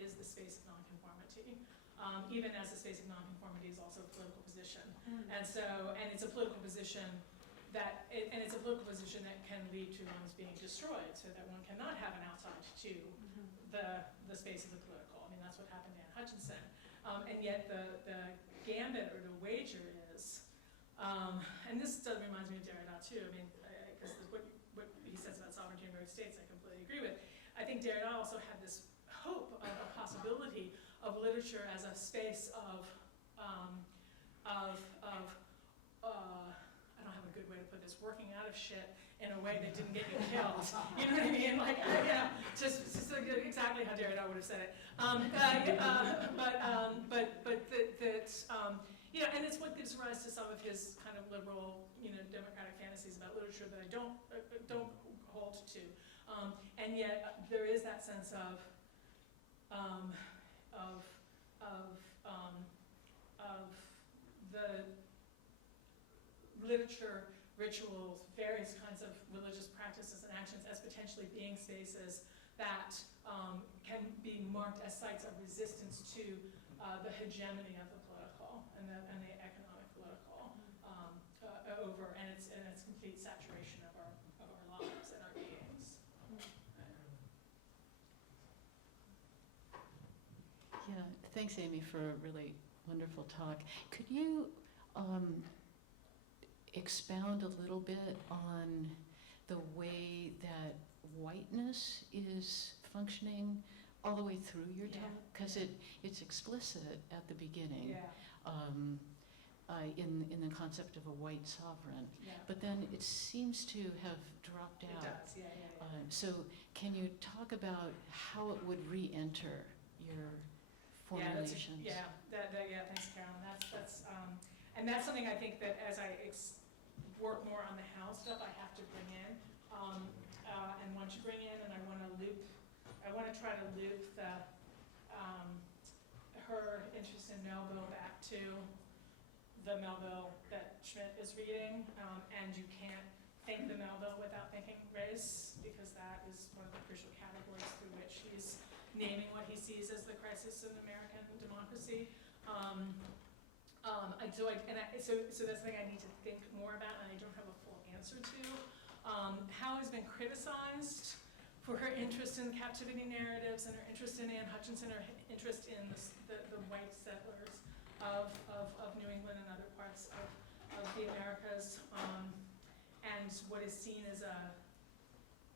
is the space of nonconformity, even as the space of nonconformity is also a political position. And it's a political position that can lead to one's being destroyed, so that one cannot have an outside to the space of the political. I mean, that's what happened to Anne Hutchinson. And yet the gambit or the wager is, and this reminds me of Derrida too, I mean, because what he says about sovereignty in various states I completely agree with. I think Derrida also had this hope of a possibility of literature as a space of I don't have a good way to put this, working out of shit in a way that didn't get you killed. You know what I mean? Like, yeah, just exactly how Derrida would have said it. You know, and it's what gives rise to some of his kind of liberal, you know, democratic fantasies about literature that I don't hold to. And yet there is that sense of the literature, rituals, various kinds of religious practices and actions as potentially being spaces that can be marked as sites of resistance to the hegemony of the political and the economic political over and its complete saturation of our lives and our beings. Yeah, thanks, Amy, for a really wonderful talk. Could you expound a little bit on the way that whiteness is functioning all the way through your talk? Because it's explicit at the beginning in the concept of a white sovereign, but then it seems to have dropped out. It does, yeah. So can you talk about how it would re-enter your formulations? Thanks, Carolyn. And that's something I think that as I work more on the how stuff, I have to bring in, and want to bring in, and I want to try to loop her interest in Melville back to the Melville that Schmidt is reading, and you can't think the Melville without thinking race, because that is one of the crucial categories through which he's naming what he sees as the crisis in American democracy. So that's something I need to think more about, and I don't have a full answer to. Howe has been criticized for her interest in captivity narratives and her interest in Anne Hutchinson, her interest in the white settlers of New England and other parts of the Americas, and what is seen as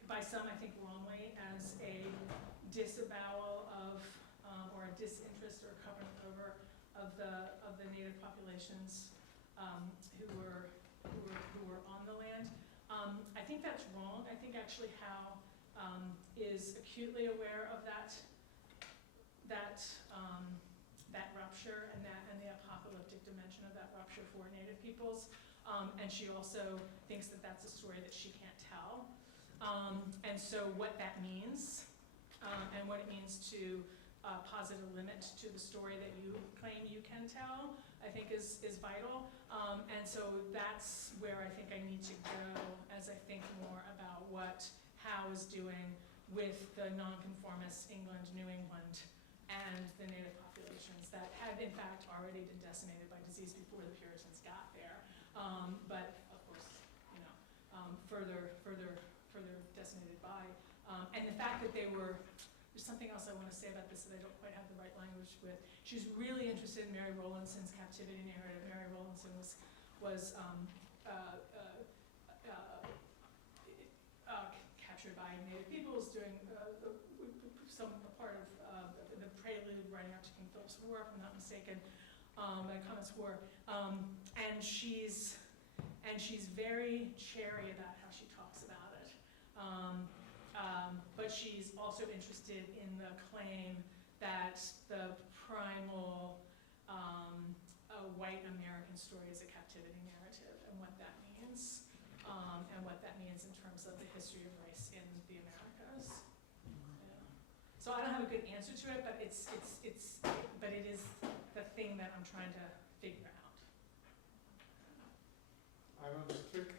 by some I think wrongly, as a disavowal of or a disinterest or covering over of the native populations who were on the land. I think that's wrong. I think actually Howe is acutely aware of that rupture and the apocalyptic dimension of that rupture for Native peoples, and she also thinks that that's a story that she can't tell. And so what that means, and what it means to positive limit to the story that you claim you can tell, I think is vital. And so that's where I think I need to go as I think more about what Howe is doing with the nonconformist England, New England, and the native populations that had in fact already been decimated by disease before the Puritans got there. But of course, you know, further decimated by. And the fact that they were, there's something else I want to say about this that I don't quite have the right language with. She's really interested in Mary Rowlandson's captivity narrative. Mary Rowlandson was captured by native peoples during a part of the prelude running up to King Philip's War, if I'm not mistaken, the Comets War. And she's very chary about how she talks about it. But she's also interested in the claim that the primal white American story is a captivity narrative and what that means, and what that means in terms of the history of race in the Americas. Yeah. So I don't have a good answer to it, but it is the thing that I'm trying to figure out. I'm under strict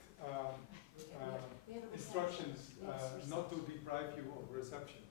instructions not to deprive you of reception.